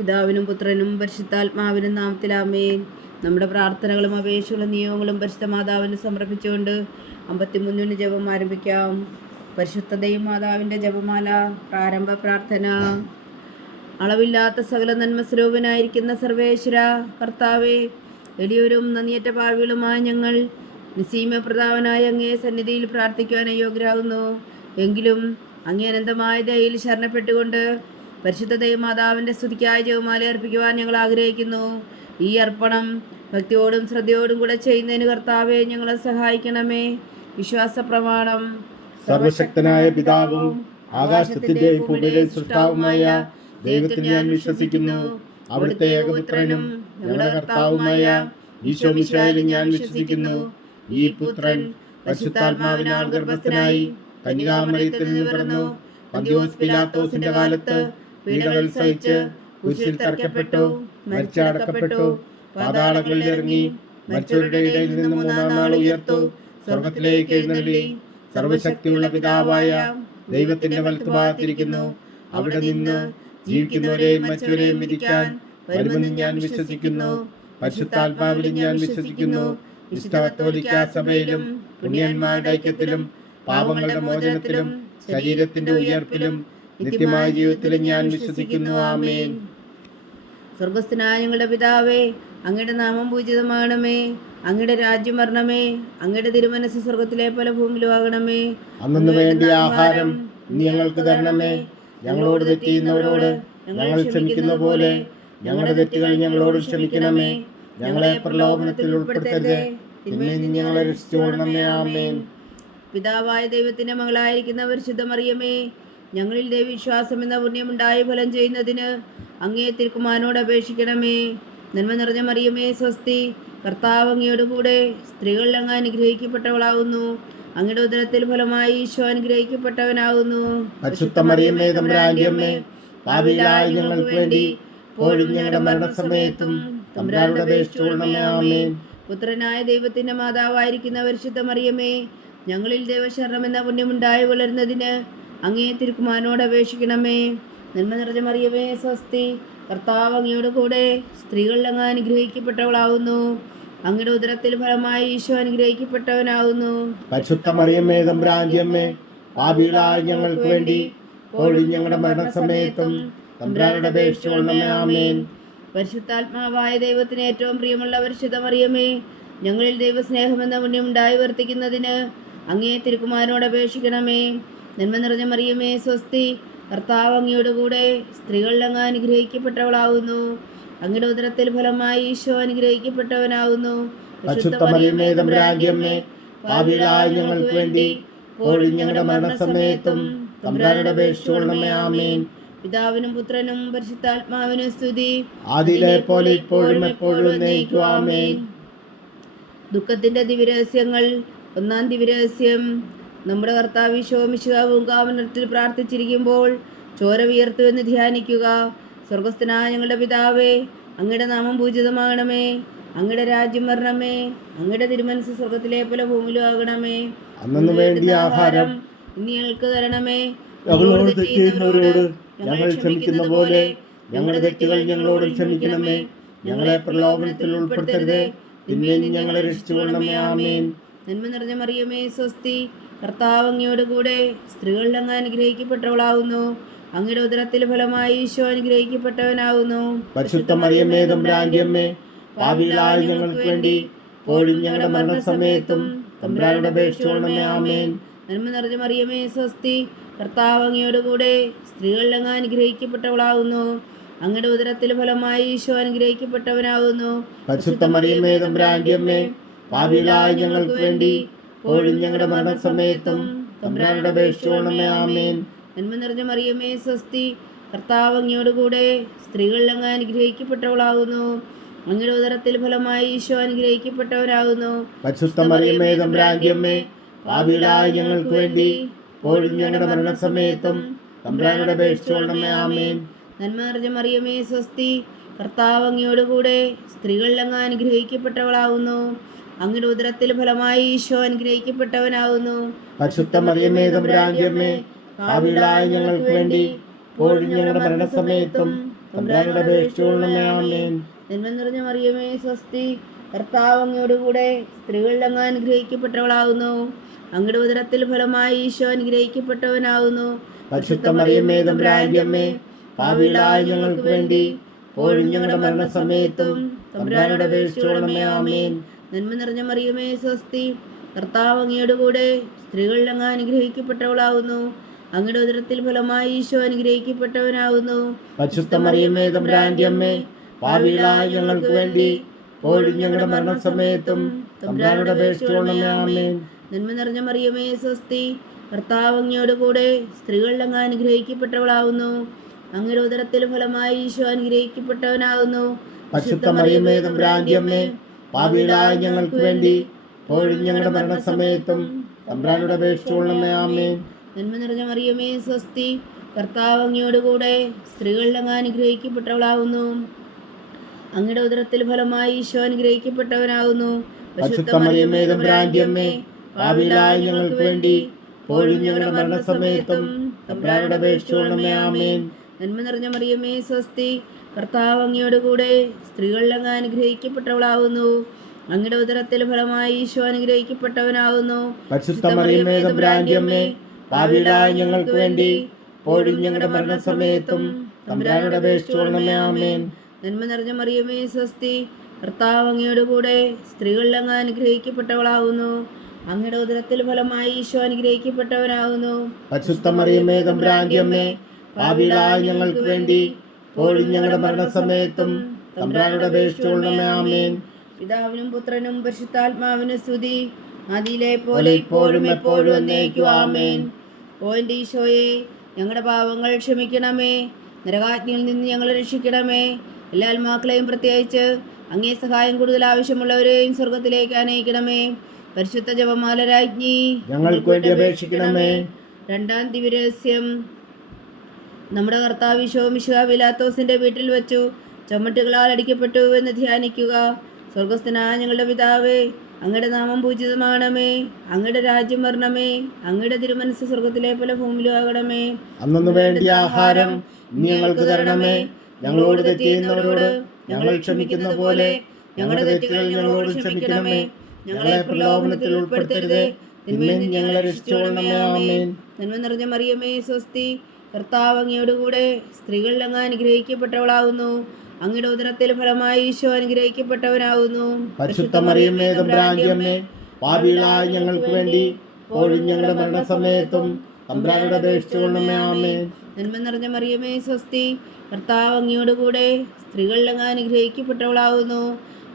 പിതാവിനും പുത്രനും പരിശുദ്ധാത്മാവിനും നാമത്തിൽ ആമേൻ. നമ്മുടെ പ്രാർത്ഥനകളും അപേക്ഷകളും നിയമങ്ങളും പരിശുദ്ധ മാതാവിന് സമർപ്പിച്ചുകൊണ്ട് 53 ജപം ആരംഭിക്കാം. പരിശുദ്ധതയും മാതാവിൻ്റെ ജപമാല. പ്രാരംഭ പ്രാർത്ഥന. അളവില്ലാത്ത സകല നന്മസ്വരൂപനായിരിക്കുന്ന സർവേശ്വര കർത്താവേ, എളിയവരും നന്ദിയറ്റ പാവികളുമായ ഞങ്ങൾ നിസ്സീമപ്രതാപനായ അങ്ങേ സന്നിധിയിൽ പ്രാർത്ഥിക്കുവാൻ അയോഗ്യരാകുന്നു. എങ്കിലും അങ്ങേ അനന്തമായ ദയയിൽ ശരണപ്പെട്ടുകൊണ്ട് പരിശുദ്ധ ദൈവമാതാവിൻ്റെ സ്തുതിക്കായി ജപമാല അർപ്പിക്കുവാൻ ഞങ്ങൾ ആഗ്രഹിക്കുന്നു. ഈ അർപ്പണം ഭക്തിയോടും ശ്രദ്ധയോടും കൂടെ ചെയ്യുന്നതിന് കർത്താവെ ഞങ്ങളെ സഹായിക്കണമേ. വിശ്വാസ പ്രമാണം. സർവശക്തനായ പിതാവും ആകാശത്തിന്റെ ഭൂമിയിലെ സൃഷ്ടാവുമായ ദൈവത്തിൽ ഞാൻ വിശ്വസിക്കുന്നു. അവിടുത്തെ ഏകപുത്രനും ഞങ്ങളുടെ കർത്താവുമായ ഈശോ മിശിഹായിൽ ഞാൻ വിശ്വസിക്കുന്നു. ഈ പുത്രൻ പരിശുദ്ധാത്മാവിനാൽ ഗർഭസ്ഥനായി കന്യകാമറിയത്തിൽ നിന്ന് പിറന്നു. പന്തിയോസ് പിലാത്തോസിന്റെ കാലത്ത് പീഡകൾ സഹിച്ച് കുരിശിൽ തറയ്ക്കപ്പെട്ടു, മരിച്ചടക്കപ്പെട്ടു, പാതാളങ്ങളിൽ ഇറങ്ങി, മരിച്ചവരുടെ ഇടയിൽ നിന്ന് 3-ാം നാൾ ഉയർത്തു, സ്വർഗത്തിലേക്ക് എഴുന്നള്ളി, സർവശക്തിയുള്ള പിതാവായ ദൈവത്തിന്റെ വലത്തുഭാഗത്തിരിക്കുന്നു. അവിടെ നിന്ന് ജീവിക്കുന്നവരെയും മരിച്ചവരെയും വിധിക്കാൻ വരുമെന്ന് ഞാൻ വിശ്വസിക്കുന്നു. പരിശുദ്ധാത്മാവിൽ ഞാൻ വിശ്വസിക്കുന്നു. വിശുദ്ധ കത്തോലിക്കാ സഭയിലും പുണ്യന്മാരുടെ ഐക്യത്തിലും പാപങ്ങളുടെ മോചനത്തിലും ശരീരത്തിന്റെ ഉയർപ്പിലും നിത്യമായ ജീവിതത്തിലും ഞാൻ വിശ്വസിക്കുന്നു. ആമേൻ. സ്വർഗസ്ഥനായ ഞങ്ങളുടെ പിതാവേ, അങ്ങയുടെ നാമം പൂജിതമാകണമേ. അങ്ങയുടെ രാജ്യം വരണമേ. അങ്ങയുടെ തിരുമനസ് സ്വർഗത്തിലെ പോലെ ഭൂമിയിലും ആകണമേ. അന്നു വേണ്ടിയ ആഹാരം ഇനി ഞങ്ങൾക്ക് തരണമേ. ഞങ്ങളോട് തെറ്റ് ചെയ്യുന്നവരോട് ഞങ്ങൾ ക്ഷമിക്കുന്ന പോലെ ഞങ്ങളുടെ തെറ്റുകൾ ഞങ്ങളോട് ക്ഷമിക്കണമേ. ഞങ്ങളെ പ്രലോഭനത്തിൽ ഉൾപ്പെടുത്തരുതേ, തിന്മയിൽ നിന്ന് ഞങ്ങളെ രക്ഷിച്ചുകൊള്ളണമേ. ആമേൻ. പിതാവായ ദൈവത്തിന്റെ മകളായിരിക്കുന്ന പരിശുദ്ധ മറിയമേ, ഞങ്ങളിൽ ദൈവവിശ്വാസം എന്ന പുണ്യമുണ്ടായി ഫലം ചെയ്യുന്നതിന് അങ്ങേ തിരുക്കുമാരനോട് അപേക്ഷിക്കണമേ. നന്മ നിറഞ്ഞ മറിയമേ, സ്വസ്തി. കർത്താവ് അങ്ങയോട് കൂടെ സ്ത്രീകളിൽ അങ്ങ് അനുഗ്രഹിക്കപ്പെട്ടവളാകുന്നു. അങ്ങയുടെ ഉദരത്തിൽ ഫലമായി ഈശോ അനുഗ്രഹിക്കപ്പെട്ടവനാകുന്നു. പരിശുദ്ധ മറിയമേ, തമ്പുരാന്റെ അമ്മേ, പാപികളായ ഞങ്ങൾക്ക് വേണ്ടി ഇപ്പോഴും ഞങ്ങളുടെ മരണസമയത്തും തമ്പുരാനോട് അപേക്ഷിച്ചുകൊള്ളണമേ. ആമേൻ. പുത്രനായ ദൈവത്തിന്റെ മാതാവായിരിക്കുന്ന പരിശുദ്ധ മറിയമേ, ഞങ്ങളിൽ ദൈവശരണം എന്ന പുണ്യമുണ്ടായി വളരുന്നതിന് അങ്ങേ തിരുക്കുമാരനോട് അപേക്ഷിക്കണമേ. നന്മ നിറഞ്ഞ മറിയമേ, സ്വസ്തി. കർത്താവ് അങ്ങയോട് കൂടെ സ്ത്രീകളിൽ അങ്ങ് അനുഗ്രഹിക്കപ്പെട്ടവളാകുന്നു. അങ്ങയുടെ ഉദരത്തിൽ ഫലമായി ഈശോ അനുഗ്രഹിക്കപ്പെട്ടവനാകുന്നു. പരിശുദ്ധ മറിയമേ, തമ്പുരാന്റെ അമ്മേ, പാപികളായ ഞങ്ങൾക്ക് വേണ്ടി ഇപ്പോഴും ഞങ്ങളുടെ മരണസമയത്തും തമ്പുരാനോട് അപേക്ഷിച്ചുകൊള്ളണമേ. ആമേൻ. പരിശുദ്ധാത്മാവായ ദൈവത്തിന് ഏറ്റവും പ്രിയമുള്ള പരിശുദ്ധ മറിയമേ, ഞങ്ങളിൽ ദൈവസ്നേഹമെന്ന പുണ്യമുണ്ടായി വർത്തിക്കുന്നതിന് അങ്ങേ തിരുക്കുമാരനോട് അപേക്ഷിക്കണമേ. നന്മ നിറഞ്ഞ മറിയമേ, സ്വസ്തി. കർത്താവ് അങ്ങയോട് കൂടെ സ്ത്രീകളിൽ അങ്ങ് അനുഗ്രഹിക്കപ്പെട്ടവളാകുന്നു. അങ്ങയുടെ ഉദരത്തിൽ ഫലമായി ഈശോ അനുഗ്രഹിക്കപ്പെട്ടവനാകുന്നു. പരിശുദ്ധ മറിയമേ, തമ്പുരാന്റെ അമ്മേ, പാപികളായ ഞങ്ങൾക്ക് വേണ്ടി ഇപ്പോഴും ഞങ്ങളുടെ മരണസമയത്തും തമ്പുരാനോട് അപേക്ഷിച്ചുകൊള്ളണമേ. ആമേൻ. പിതാവിനും പുത്രനും പരിശുദ്ധാത്മാവിനും സ്തുതി, ആദിയിലെ പോലെ ഇപ്പോഴും എപ്പോഴും എന്നേക്കും. ആമേൻ. ദുഃഖത്തിന്റെ ദിവ്യരഹസ്യങ്ങൾ. 1-ാം ദിവ്യരഹസ്യം. നമ്മുടെ കർത്താവ് ഈശോ മിശിഹാ പൂങ്കാവനത്തിൽ പ്രാർത്ഥിച്ചിരിക്കുമ്പോൾ ചോര വിയർത്തുവെന്ന് ധ്യാനിക്കുക. സ്വർഗസ്ഥനായ ഞങ്ങളുടെ പിതാവേ, അങ്ങയുടെ നാമം പൂജിതമാകണമേ. അങ്ങയുടെ രാജ്യം വരണമേ. അങ്ങയുടെ തിരുമനസ് സ്വർഗത്തിലെ പോലെ ഭൂമിയിലും ആകണമേ. അന്നു വേണ്ടിയ ആഹാരം ഇനി ഞങ്ങൾക്ക് തരണമേ. ഞങ്ങളോട് തെറ്റ് ചെയ്യുന്നവരോട് ഞങ്ങൾ ക്ഷമിക്കുന്ന പോലെ ഞങ്ങളുടെ തെറ്റുകൾ ഞങ്ങളോട് ക്ഷമിക്കണമേ. ഞങ്ങളെ പ്രലോഭനത്തിൽ ഉൾപ്പെടുത്തരുതേ, തിന്മയിൽ നിന്ന് ഞങ്ങളെ രക്ഷിച്ചുകൊള്ളണമേ. ആമേൻ. നന്മ നിറഞ്ഞ മറിയമേ, സ്വസ്തി. കർത്താവ് അങ്ങയോട് കൂടെ സ്ത്രീകളിൽ അങ്ങ് അനുഗ്രഹിക്കപ്പെട്ടവളാകുന്നു. അങ്ങയുടെ ഉദരത്തിൽ ഫലമായി ഈശോ അനുഗ്രഹിക്കപ്പെട്ടവനാകുന്നു. പരിശുദ്ധ മറിയമേ, തമ്പുരാന്റെ അമ്മേ, പാപികളായ ഞങ്ങൾക്ക് വേണ്ടി ഇപ്പോഴും ഞങ്ങളുടെ മരണസമയത്തും തമ്പുരാനോട് അപേക്ഷിച്ചുകൊള്ളണമേ. ആമേൻ. നന്മ നിറഞ്ഞ മറിയമേ, സ്വസ്തി. കർത്താവ് അങ്ങയോട് കൂടെ സ്ത്രീകളിൽ അങ്ങ് അനുഗ്രഹിക്കപ്പെട്ടവളാകുന്നു. അങ്ങയുടെ ഉദരത്തിൽ ഫലമായി ഈശോ അനുഗ്രഹിക്കപ്പെട്ടവനാകുന്നു. പരിശുദ്ധ മറിയമേ, തമ്പുരാന്റെ അമ്മേ, പാപികളായ ഞങ്ങൾക്ക് വേണ്ടി ഇപ്പോഴും ഞങ്ങളുടെ മരണസമയത്തും തമ്പുരാനോട് അപേക്ഷിച്ചുകൊള്ളണമേ. ആമേൻ. നന്മ നിറഞ്ഞ മറിയമേ, സ്വസ്തി. കർത്താവ് അങ്ങയോട് കൂടെ സ്ത്രീകളിൽ അങ്ങ് അനുഗ്രഹിക്കപ്പെട്ടവളാകുന്നു. അങ്ങയുടെ ഉദരത്തിൽ ഫലമായി ഈശോ അനുഗ്രഹിക്കപ്പെട്ടവനാകുന്നു. പരിശുദ്ധ മറിയമേ, തമ്പുരാന്റെ അമ്മേ, പാപികളായ ഞങ്ങൾക്ക് വേണ്ടി ഇപ്പോഴും ഞങ്ങളുടെ മരണസമയത്തും തമ്പുരാനോട് അപേക്ഷിച്ചുകൊള്ളണമേ. ആമേൻ. നന്മ നിറഞ്ഞ മറിയമേ, സ്വസ്തി. കർത്താവ് അങ്ങയോട് കൂടെ സ്ത്രീകളിൽ അങ്ങ് അനുഗ്രഹിക്കപ്പെട്ടവളാകുന്നു. അങ്ങയുടെ ഉദരത്തിൽ ഫലമായി ഈശോ അനുഗ്രഹിക്കപ്പെട്ടവനാകുന്നു. പരിശുദ്ധ മറിയമേ, തമ്പുരാന്റെ അമ്മേ, പാപികളായ ഞങ്ങൾക്ക് വേണ്ടി ഇപ്പോഴും ഞങ്ങളുടെ മരണസമയത്തും തമ്പുരാനോട് അപേക്ഷിച്ചുകൊള്ളണമേ. ആമേൻ. നന്മ നിറഞ്ഞ മറിയമേ സ്വസ്തി, കർത്താവ് അങ്ങയോട് കൂടെ സ്ത്രീകളിൽ അങ്ങ് അനുഗ്രഹിക്കപ്പെട്ടവളാകുന്നു. അങ്ങയുടെ ഉദരത്തിൽ ഫലമായി ഈശോ അനുഗ്രഹിക്കപ്പെട്ടവനാകുന്നു. പരിശുദ്ധ മറിയമേ തമ്പുരാന്റെ അമ്മേ, പാപികളായ ഞങ്ങൾക്ക് വേണ്ടി ഇപ്പോഴും ഞങ്ങളുടെ മരണസമയത്തും തമ്പുരാനോട് അപേക്ഷിച്ചുകൊള്ളണമേ. ആമേൻ. നന്മ നിറഞ്ഞ മറിയമേ സ്വസ്തി, കർത്താവ് അങ്ങയോട് കൂടെ സ്ത്രീകളിൽ അങ്ങ് അനുഗ്രഹിക്കപ്പെട്ടവളാകുന്നു. അങ്ങയുടെ ഉദരത്തിൽ ഫലമായി ഈശോ അനുഗ്രഹിക്കപ്പെട്ടവനാകുന്നു. പരിശുദ്ധ മറിയമേ തമ്പുരാന്റെ അമ്മേ, പാപികളായ ഞങ്ങൾക്ക് വേണ്ടി ഇപ്പോഴും ഞങ്ങളുടെ മരണസമയത്തും തമ്പുരാനോട് അപേക്ഷിച്ചുകൊള്ളണമേ. ആമേൻ. നന്മ നിറഞ്ഞ മറിയമേ സ്വസ്തി, കർത്താവ് അങ്ങയോട് കൂടെ സ്ത്രീകളിൽ അങ്ങ് അനുഗ്രഹിക്കപ്പെട്ടവളാകുന്നു. അങ്ങയുടെ ഉദരത്തിൽ ഫലമായി ഈശോ അനുഗ്രഹിക്കപ്പെട്ടവനാകുന്നു. പരിശുദ്ധ മറിയമേ തമ്പുരാന്റെ അമ്മേ, പാപികളായ ഞങ്ങൾക്ക് വേണ്ടി ഇപ്പോഴും ഞങ്ങളുടെ മരണസമയത്തും തമ്പുരാനോട് അപേക്ഷിച്ചുകൊള്ളണമേ. ആമേൻ. നന്മ നിറഞ്ഞ മറിയമേ സ്വസ്തി, കർത്താവ് അങ്ങയോട് കൂടെ സ്ത്രീകളിൽ അങ്ങ് അനുഗ്രഹിക്കപ്പെട്ടവളാകുന്നു. അങ്ങയുടെ ഉദരത്തിൽ ഫലമായി ഈശോ അനുഗ്രഹിക്കപ്പെട്ടവനാകുന്നു. പരിശുദ്ധ മറിയമേ തമ്പുരാന്റെ അമ്മേ, പാപികളായ ഞങ്ങൾക്ക് വേണ്ടി ഇപ്പോഴും ഞങ്ങളുടെ മരണസമയത്തും തമ്പുരാനോട് അപേക്ഷിച്ചുകൊള്ളണമേ. ആമേൻ. നന്മ നിറഞ്ഞ മറിയമേ സ്വസ്തി, കർത്താവ് അങ്ങയോട് കൂടെ സ്ത്രീകളിൽ അങ്ങ് അനുഗ്രഹിക്കപ്പെട്ടവളാകുന്നു. അങ്ങയുടെ ഉദരത്തിൽ ഫലമായി ഈശോ അനുഗ്രഹിക്കപ്പെട്ടവനാകുന്നു. പരിശുദ്ധ മറിയമേ തമ്പുരാന്റെ അമ്മേ, പാപികളായ ഞങ്ങൾക്ക് വേണ്ടി ഇപ്പോഴും ഞങ്ങളുടെ മരണസമയത്തും തമ്പുരാനോട് അപേക്ഷിച്ചുകൊള്ളണമേ. ആമേൻ. നന്മ നിറഞ്ഞ മറിയമേ സ്വസ്തി, കർത്താവ് അങ്ങയോട് കൂടെ സ്ത്രീകളിൽ അങ്ങ് അനുഗ്രഹിക്കപ്പെട്ടവളാകുന്നു. അങ്ങയുടെ ഉദരത്തിൽ ഫലമായി ഈശോ അനുഗ്രഹിക്കപ്പെട്ടവനാകുന്നു. പരിശുദ്ധ മറിയമേ തമ്പുരാന്റെ അമ്മേ, പാപികളായ ഞങ്ങൾക്ക് വേണ്ടി ഇപ്പോഴും ഞങ്ങളുടെ മരണസമയത്തും തമ്പുരാനോട് അപേക്ഷിച്ചുകൊള്ളണമേ. ആമേൻ. പിതാവിനും പുത്രനും പരിശുദ്ധാത്മാവിനും സ്തുതി, ആദിയിലെ പോലെ ഇപ്പോഴും എപ്പോഴും എന്നേക്കും. ആമേൻ. ഓ എൻ്റെ ഈശോയെ, ഞങ്ങളുടെ പാപങ്ങൾ ക്ഷമിക്കണമേ. നരകാജ്ഞയിൽ നിന്ന് ഞങ്ങളെ രക്ഷിക്കണമേ. എല്ലാ ആത്മാക്കളെയും പ്രത്യേകിച്ച് അങ്ങേ സഹായം കൂടുതൽ ആവശ്യമുള്ളവരെയും സ്വർഗത്തിലേക്ക് അനയിക്കണമേ. പരിശുദ്ധ ജപമാല രാജ്ഞി, ഞങ്ങൾക്ക് വേണ്ടി അപേക്ഷിക്കണമേ. രണ്ടാം ദിവ്യരഹസ്യം. നമ്മുടെ കർത്താവ് ഈശോ മിശിഹാ പീലാത്തോസിന്റെ വീട്ടിൽ വെച്ചു ചുമട്ടുകളാൽ അടിക്കപ്പെട്ടു എന്ന് ധ്യാനിക്കുക. സ്വർഗസ്ഥനായ ഞങ്ങളുടെ പിതാവേ, അങ്ങയുടെ നാമം പൂജിതമാകണമേ. അങ്ങയുടെ രാജ്യം വരണമേ. അങ്ങയുടെ തിരുമനസ് സ്വർഗത്തിലെ പോലെ ഭൂമിയിലും ആകണമേ. അന്നു വേണ്ടിയ ആഹാരം ഇനി ഞങ്ങൾക്ക് തരണമേ. ഞങ്ങളോട് തെറ്റ് ചെയ്യുന്നവരോട് ഞങ്ങൾ ക്ഷമിക്കുന്ന പോലെ ഞങ്ങളുടെ തെറ്റുകൾ ഞങ്ങളോട് ക്ഷമിക്കണമേ. ഞങ്ങളെ പ്രലോഭനത്തിൽ ഉൾപ്പെടുത്തരുതേ, തിന്മയിൽ നിന്ന് ഞങ്ങളെ രക്ഷിച്ചുകൊള്ളണമേ. ആമേൻ. നന്മ നിറഞ്ഞ മറിയമേ സ്വസ്തി, കർത്താവ് അങ്ങയോട് കൂടെ സ്ത്രീകളിൽ അങ്ങ് അനുഗ്രഹിക്കപ്പെട്ടവളാകുന്നു. അങ്ങയുടെ ഉദരത്തിൽ ഫലമായി ഈശോ അനുഗ്രഹിക്കപ്പെട്ടവനാകുന്നു. പരിശുദ്ധ മറിയമേ തമ്പുരാന്റെ അമ്മേ, പാപികളായ ഞങ്ങൾക്ക് വേണ്ടി ഇപ്പോഴും ഞങ്ങളുടെ മരണസമയത്തും തമ്പുരാനോട് അപേക്ഷിച്ചുകൊള്ളണമേ. ആമേൻ. നന്മ നിറഞ്ഞ മറിയമേ സ്വസ്തി, കർത്താവ് അങ്ങയോട് കൂടെ സ്ത്രീകളിൽ അങ്ങ് അനുഗ്രഹിക്കപ്പെട്ടവളാകുന്നു.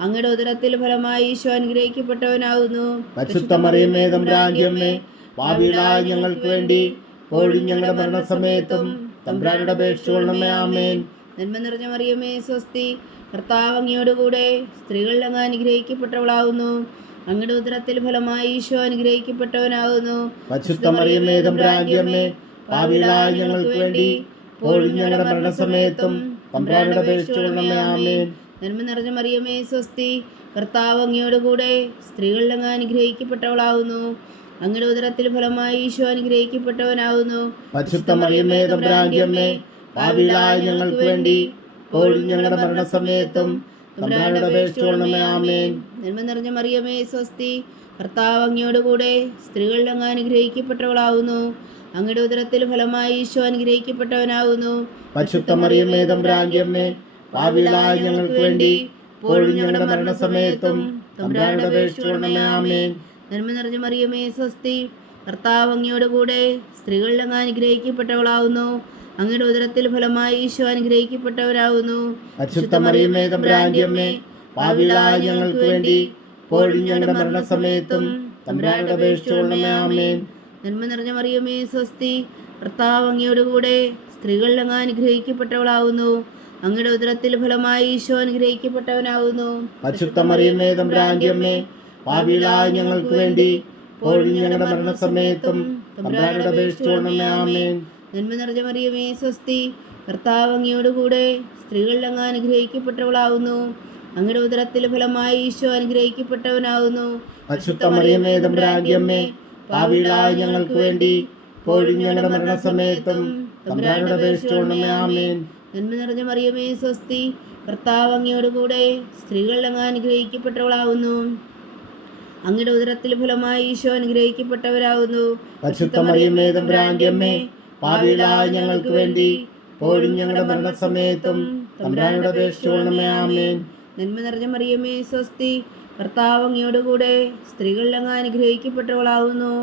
അങ്ങയുടെ ഉദരത്തിൽ ഫലമായി ഈശോ അനുഗ്രഹിക്കപ്പെട്ടവനാകുന്നു. പരിശുദ്ധ മറിയമേ തമ്പുരാന്റെ അമ്മേ, പാപികളായ ഞങ്ങൾക്ക് വേണ്ടി ഇപ്പോഴും ഞങ്ങളുടെ മരണസമയത്തും തമ്പുരാനോട് അപേക്ഷിച്ചുകൊള്ളണമേ. ആമേൻ. നന്മ നിറഞ്ഞ മറിയമേ സ്വസ്തി, കർത്താവ് അങ്ങയോട് കൂടെ സ്ത്രീകളിൽ അങ്ങ് അനുഗ്രഹിക്കപ്പെട്ടവളാകുന്നു. അങ്ങയുടെ ഉദരത്തിൽ ഫലമായി ഈശോ അനുഗ്രഹിക്കപ്പെട്ടവനാകുന്നു. പരിശുദ്ധ മറിയമേ തമ്പുരാന്റെ അമ്മേ, പാപികളായ ഞങ്ങൾക്ക് വേണ്ടി ഇപ്പോഴും ഞങ്ങളുടെ മരണസമയത്തും തമ്പുരാനോട് അപേക്ഷിച്ചുകൊള്ളണമേ. ആമേൻ. നന്മ നിറഞ്ഞ മറിയമേ സ്വസ്തി, കർത്താവ് അങ്ങയോട് കൂടെ സ്ത്രീകളിൽ അങ്ങ് അനുഗ്രഹിക്കപ്പെട്ടവളാകുന്നു. അങ്ങയുടെ ഉദരത്തിൽ ഫലമായി ഈശോ അനുഗ്രഹിക്കപ്പെട്ടവനാകുന്നു. പരിശുദ്ധ മറിയമേ തമ്പുരാന്റെ അമ്മേ, പാപികളായ ഞങ്ങൾക്ക് വേണ്ടി ഇപ്പോഴും ഞങ്ങളുടെ മരണസമയത്തും തമ്പുരാനോട് അപേക്ഷിച്ചുകൊള്ളണമേ. ആമേൻ. നന്മ നിറഞ്ഞ മറിയമേ സ്വസ്തി, കർത്താവ് അങ്ങയോട് കൂടെ സ്ത്രീകളിൽ അങ്ങ് അനുഗ്രഹിക്കപ്പെട്ടവളാകുന്നു. അങ്ങയുടെ ഉദരത്തിൽ ഫലമായി ഈശോ അനുഗ്രഹിക്കപ്പെട്ടവനാകുന്നു. പരിശുദ്ധ മറിയമേ തമ്പുരാന്റെ അമ്മേ, പാപികളായ ഞങ്ങൾക്ക് വേണ്ടി ഇപ്പോഴും ഞങ്ങളുടെ മരണസമയത്തും തമ്പുരാനോട് അപേക്ഷിച്ചുകൊള്ളണമേ. ആമേൻ. നന്മ നിറഞ്ഞ മറിയമേ സ്വസ്തി, കർത്താവ് അങ്ങയോട് കൂടെ സ്ത്രീകളിൽ അങ്ങ് അനുഗ്രഹിക്കപ്പെട്ടവളാകുന്നു. അങ്ങയുടെ ഉദരത്തിൽ ഫലമായി ഈശോ അനുഗ്രഹിക്കപ്പെട്ടവരാകുന്നു. പരിശുദ്ധ മറിയമേ തമ്പുരാന്റെ അമ്മേ, പാപികളായ ഞങ്ങൾക്ക് വേണ്ടി ഇപ്പോഴും ഞങ്ങളുടെ മരണസമയത്തും തമ്പുരാനോട് അപേക്ഷിച്ചുകൊള്ളണമേ. ആമേൻ. നന്മ നിറഞ്ഞ മറിയമേ സ്വസ്തി, കർത്താവ് അങ്ങയോട് കൂടെ സ്ത്രീകളിൽ അങ്ങ് അനുഗ്രഹിക്കപ്പെട്ടവളാകുന്നു. അങ്ങയുടെ ഉദരത്തിൽ ഫലമായി ഈശോ അനുഗ്രഹിക്കപ്പെട്ടവനാകുന്നു. പരിശുദ്ധ മറിയമേ തമ്പുരാന്റെ അമ്മേ, പാപികളായ ഞങ്ങൾക്ക് വേണ്ടി ഇപ്പോഴും ഞങ്ങളുടെ മരണസമയത്തും തമ്പുരാനോട് അപേക്ഷിച്ചുകൊള്ളണമേ. ആമേൻ. നന്മ നിറഞ്ഞ മറിയമേ സ്വസ്തി, കർത്താവ് അങ്ങയോട് കൂടെ സ്ത്രീകളിൽ അങ്ങ് അനുഗ്രഹിക്കപ്പെട്ടവളാകുന്നു. അങ്ങയുടെ ഉദരത്തിൽ ഫലമായി ഈശോ അനുഗ്രഹിക്കപ്പെട്ടവനാകുന്നു. പരിശുദ്ധ മറിയമേ തമ്പുരാന്റെ അമ്മേ, പാപികളായ ഞങ്ങൾക്ക് വേണ്ടി ഇപ്പോഴും ഞങ്ങളുടെ മരണസമയത്തും തമ്പുരാനോട് അപേക്ഷിച്ചുകൊള്ളണമേ. ആമേൻ. നന്മ നിറഞ്ഞ മറിയമേ സ്വസ്തി, കർത്താവ് അങ്ങയോട് കൂടെ സ്ത്രീകൾ അങ്ങ് അനുഗ്രഹിക്കപ്പെട്ടവളാവുന്നു. അങ്ങയുടെ ഉദരത്തിൽ ഫലമായി ഈശോ അനുഗ്രഹിക്കപ്പെട്ടവരാകുന്നു. പരിശുദ്ധ മറിയമേ തമ്പുരാന്റെ അമ്മേ, പാപികളായ ഞങ്ങൾക്ക് വേണ്ടി ഇപ്പോഴും ഞങ്ങളുടെ മരണസമയത്തും തമ്പുരാനോട് അപേക്ഷിച്ചുകൊള്ളണമേ. ആമേൻ. നന്മ നിറഞ്ഞ മറിയമേ സ്വസ്തി, കർത്താവ് അങ്ങയോട് കൂടെ സ്ത്രീകൾ അങ്ങ് അനുഗ്രഹിക്കപ്പെട്ടവളാവുന്നു.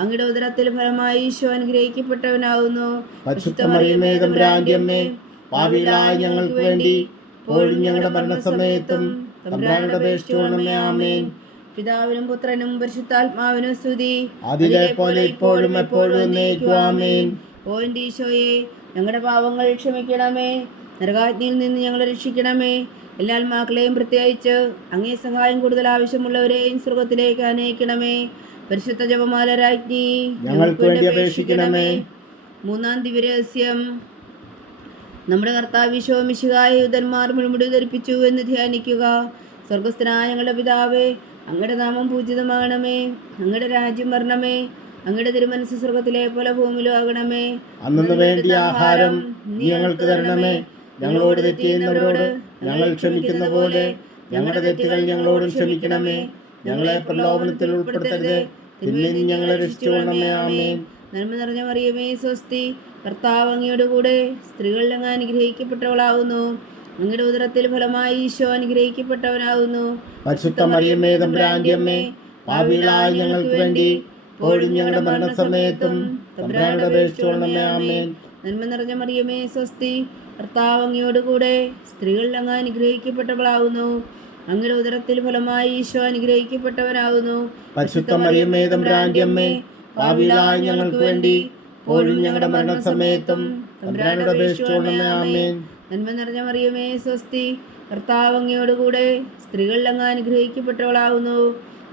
അങ്ങയുടെ ഉദരത്തിൽ ഫലമായി ഈശോ അനുഗ്രഹിക്കപ്പെട്ടവനാകുന്നു. പരിശുദ്ധ മറിയമേ തമ്പുരാന്റെ അമ്മേ, പാപികളായ ഞങ്ങൾക്ക് വേണ്ടി ഇപ്പോഴും ഞങ്ങളുടെ മരണസമയത്തും തമ്പുരാനോട് അപേക്ഷിച്ചുകൊള്ളണമേ. ആമേൻ. പിതാവിനും പുത്രനും പരിശുദ്ധാത്മാവിനും സ്തുതി, അതിലെ പോലെ ഇപ്പോഴും എപ്പോഴും എന്നേക്കും. ആമേൻ. ഓ എൻ്റെ ഈശോയെ, ഞങ്ങളുടെ പാവങ്ങൾ ക്ഷമിക്കണമേ, നരകാഗ്നിയിൽ നിന്ന് ഞങ്ങളെ രക്ഷിക്കണമേ. എല്ലാ ആത്മാക്കളെയും പ്രത്യേകിച്ച് അങ്ങേ സഹായം കൂടുതൽ ആവശ്യമുള്ളവരെയും സ്വർഗത്തിലേക്ക് അനയിക്കണമേ. പരിശുദ്ധ ജപമാല രാജ്ഞി, ഞങ്ങൾക്ക് വേണ്ടി അപേക്ഷിക്കണമേ. മൂന്നാം ദിവ്യരഹസ്യം. നമ്മുടെ കർത്താവ് ഈശോ മിശിഹായ യൂദന്മാർ മുൾമുടി ധരിപ്പിച്ചു എന്ന് ധ്യാനിക്കുക. സ്വർഗസ്ഥനായ ഞങ്ങളുടെ പിതാവേ, അങ്ങയുടെ നാമം പൂജിതമാകണമേ, അങ്ങയുടെ രാജ്യം വരണമേ, അങ്ങയുടെ തിരുമനസ് സ്വർഗത്തിലെ പോലെ ഭൂമിയിലും ആകണമേ. അന്നു വേണ്ടിയ ആഹാരം നീ ഞങ്ങൾക്ക് തരണമേ. ഞങ്ങളോട് തെറ്റ് ചെയ്യുന്നവരോട് ഞങ്ങൾ ക്ഷമിക്കുന്ന പോലെ ഞങ്ങളുടെ തെറ്റുകൾ ഞങ്ങളോടും ക്ഷമിക്കണമേ. ഞങ്ങളെ പ്രലോഭനത്തിൽ ഉൾപ്പെടുത്തരുത്, തിന്മയിൽ നിന്ന് ഞങ്ങളെ രക്ഷിച്ചുകൊള്ളണമേ. ആമേൻ. നന്മ നിറഞ്ഞ മറിയമേ സ്വസ്തി, കർത്താവ് അങ്ങയോട് കൂടെ സ്ത്രീകളിൽ അങ്ങ് അനുഗ്രഹിക്കപ്പെട്ടവളാകുന്നു. അങ്ങയുടെ ഉദരത്തിൽ ഫലമായി ഈശോ അനുഗ്രഹിക്കപ്പെട്ടവനാകുന്നു. പരിശുദ്ധ മറിയമേ തമ്പുരാന്റെ അമ്മേ, പാപികളായ ഞങ്ങൾക്ക് വേണ്ടി ഇപ്പോഴും ഞങ്ങളുടെ മരണസമയത്തും തമ്പുരാനോട് അപേക്ഷിച്ചുകൊള്ളണമേ. ആമേൻ. നന്മ നിറഞ്ഞ മറിയമേ സ്വസ്തി, കർത്താവ് അങ്ങയോട് കൂടെ സ്ത്രീകളിൽ അങ്ങ് അനുഗ്രഹിക്കപ്പെട്ടവളാകുന്നു. അങ്ങയുടെ ഉദരത്തിൽ ഫലമായി ഈശോ അനുഗ്രഹിക്കപ്പെട്ടവനാകുന്നു. പരിശുദ്ധ മറിയമേ തമ്പുരാന്റെ അമ്മേ, പാപികളായ ഞങ്ങൾക്ക് വേണ്ടി ഇപ്പോഴും ഞങ്ങളുടെ മരണസമയത്തും തമ്പുരാനോട് അപേക്ഷിച്ചുകൊള്ളണമേ. ആമേൻ. നന്മ നിറഞ്ഞ മറിയമേ സ്വസ്തി, കർത്താവ് അങ്ങയോട് കൂടെ സ്ത്രീകളിൽ അങ്ങ് അനുഗ്രഹിക്കപ്പെട്ടവളാകുന്നു.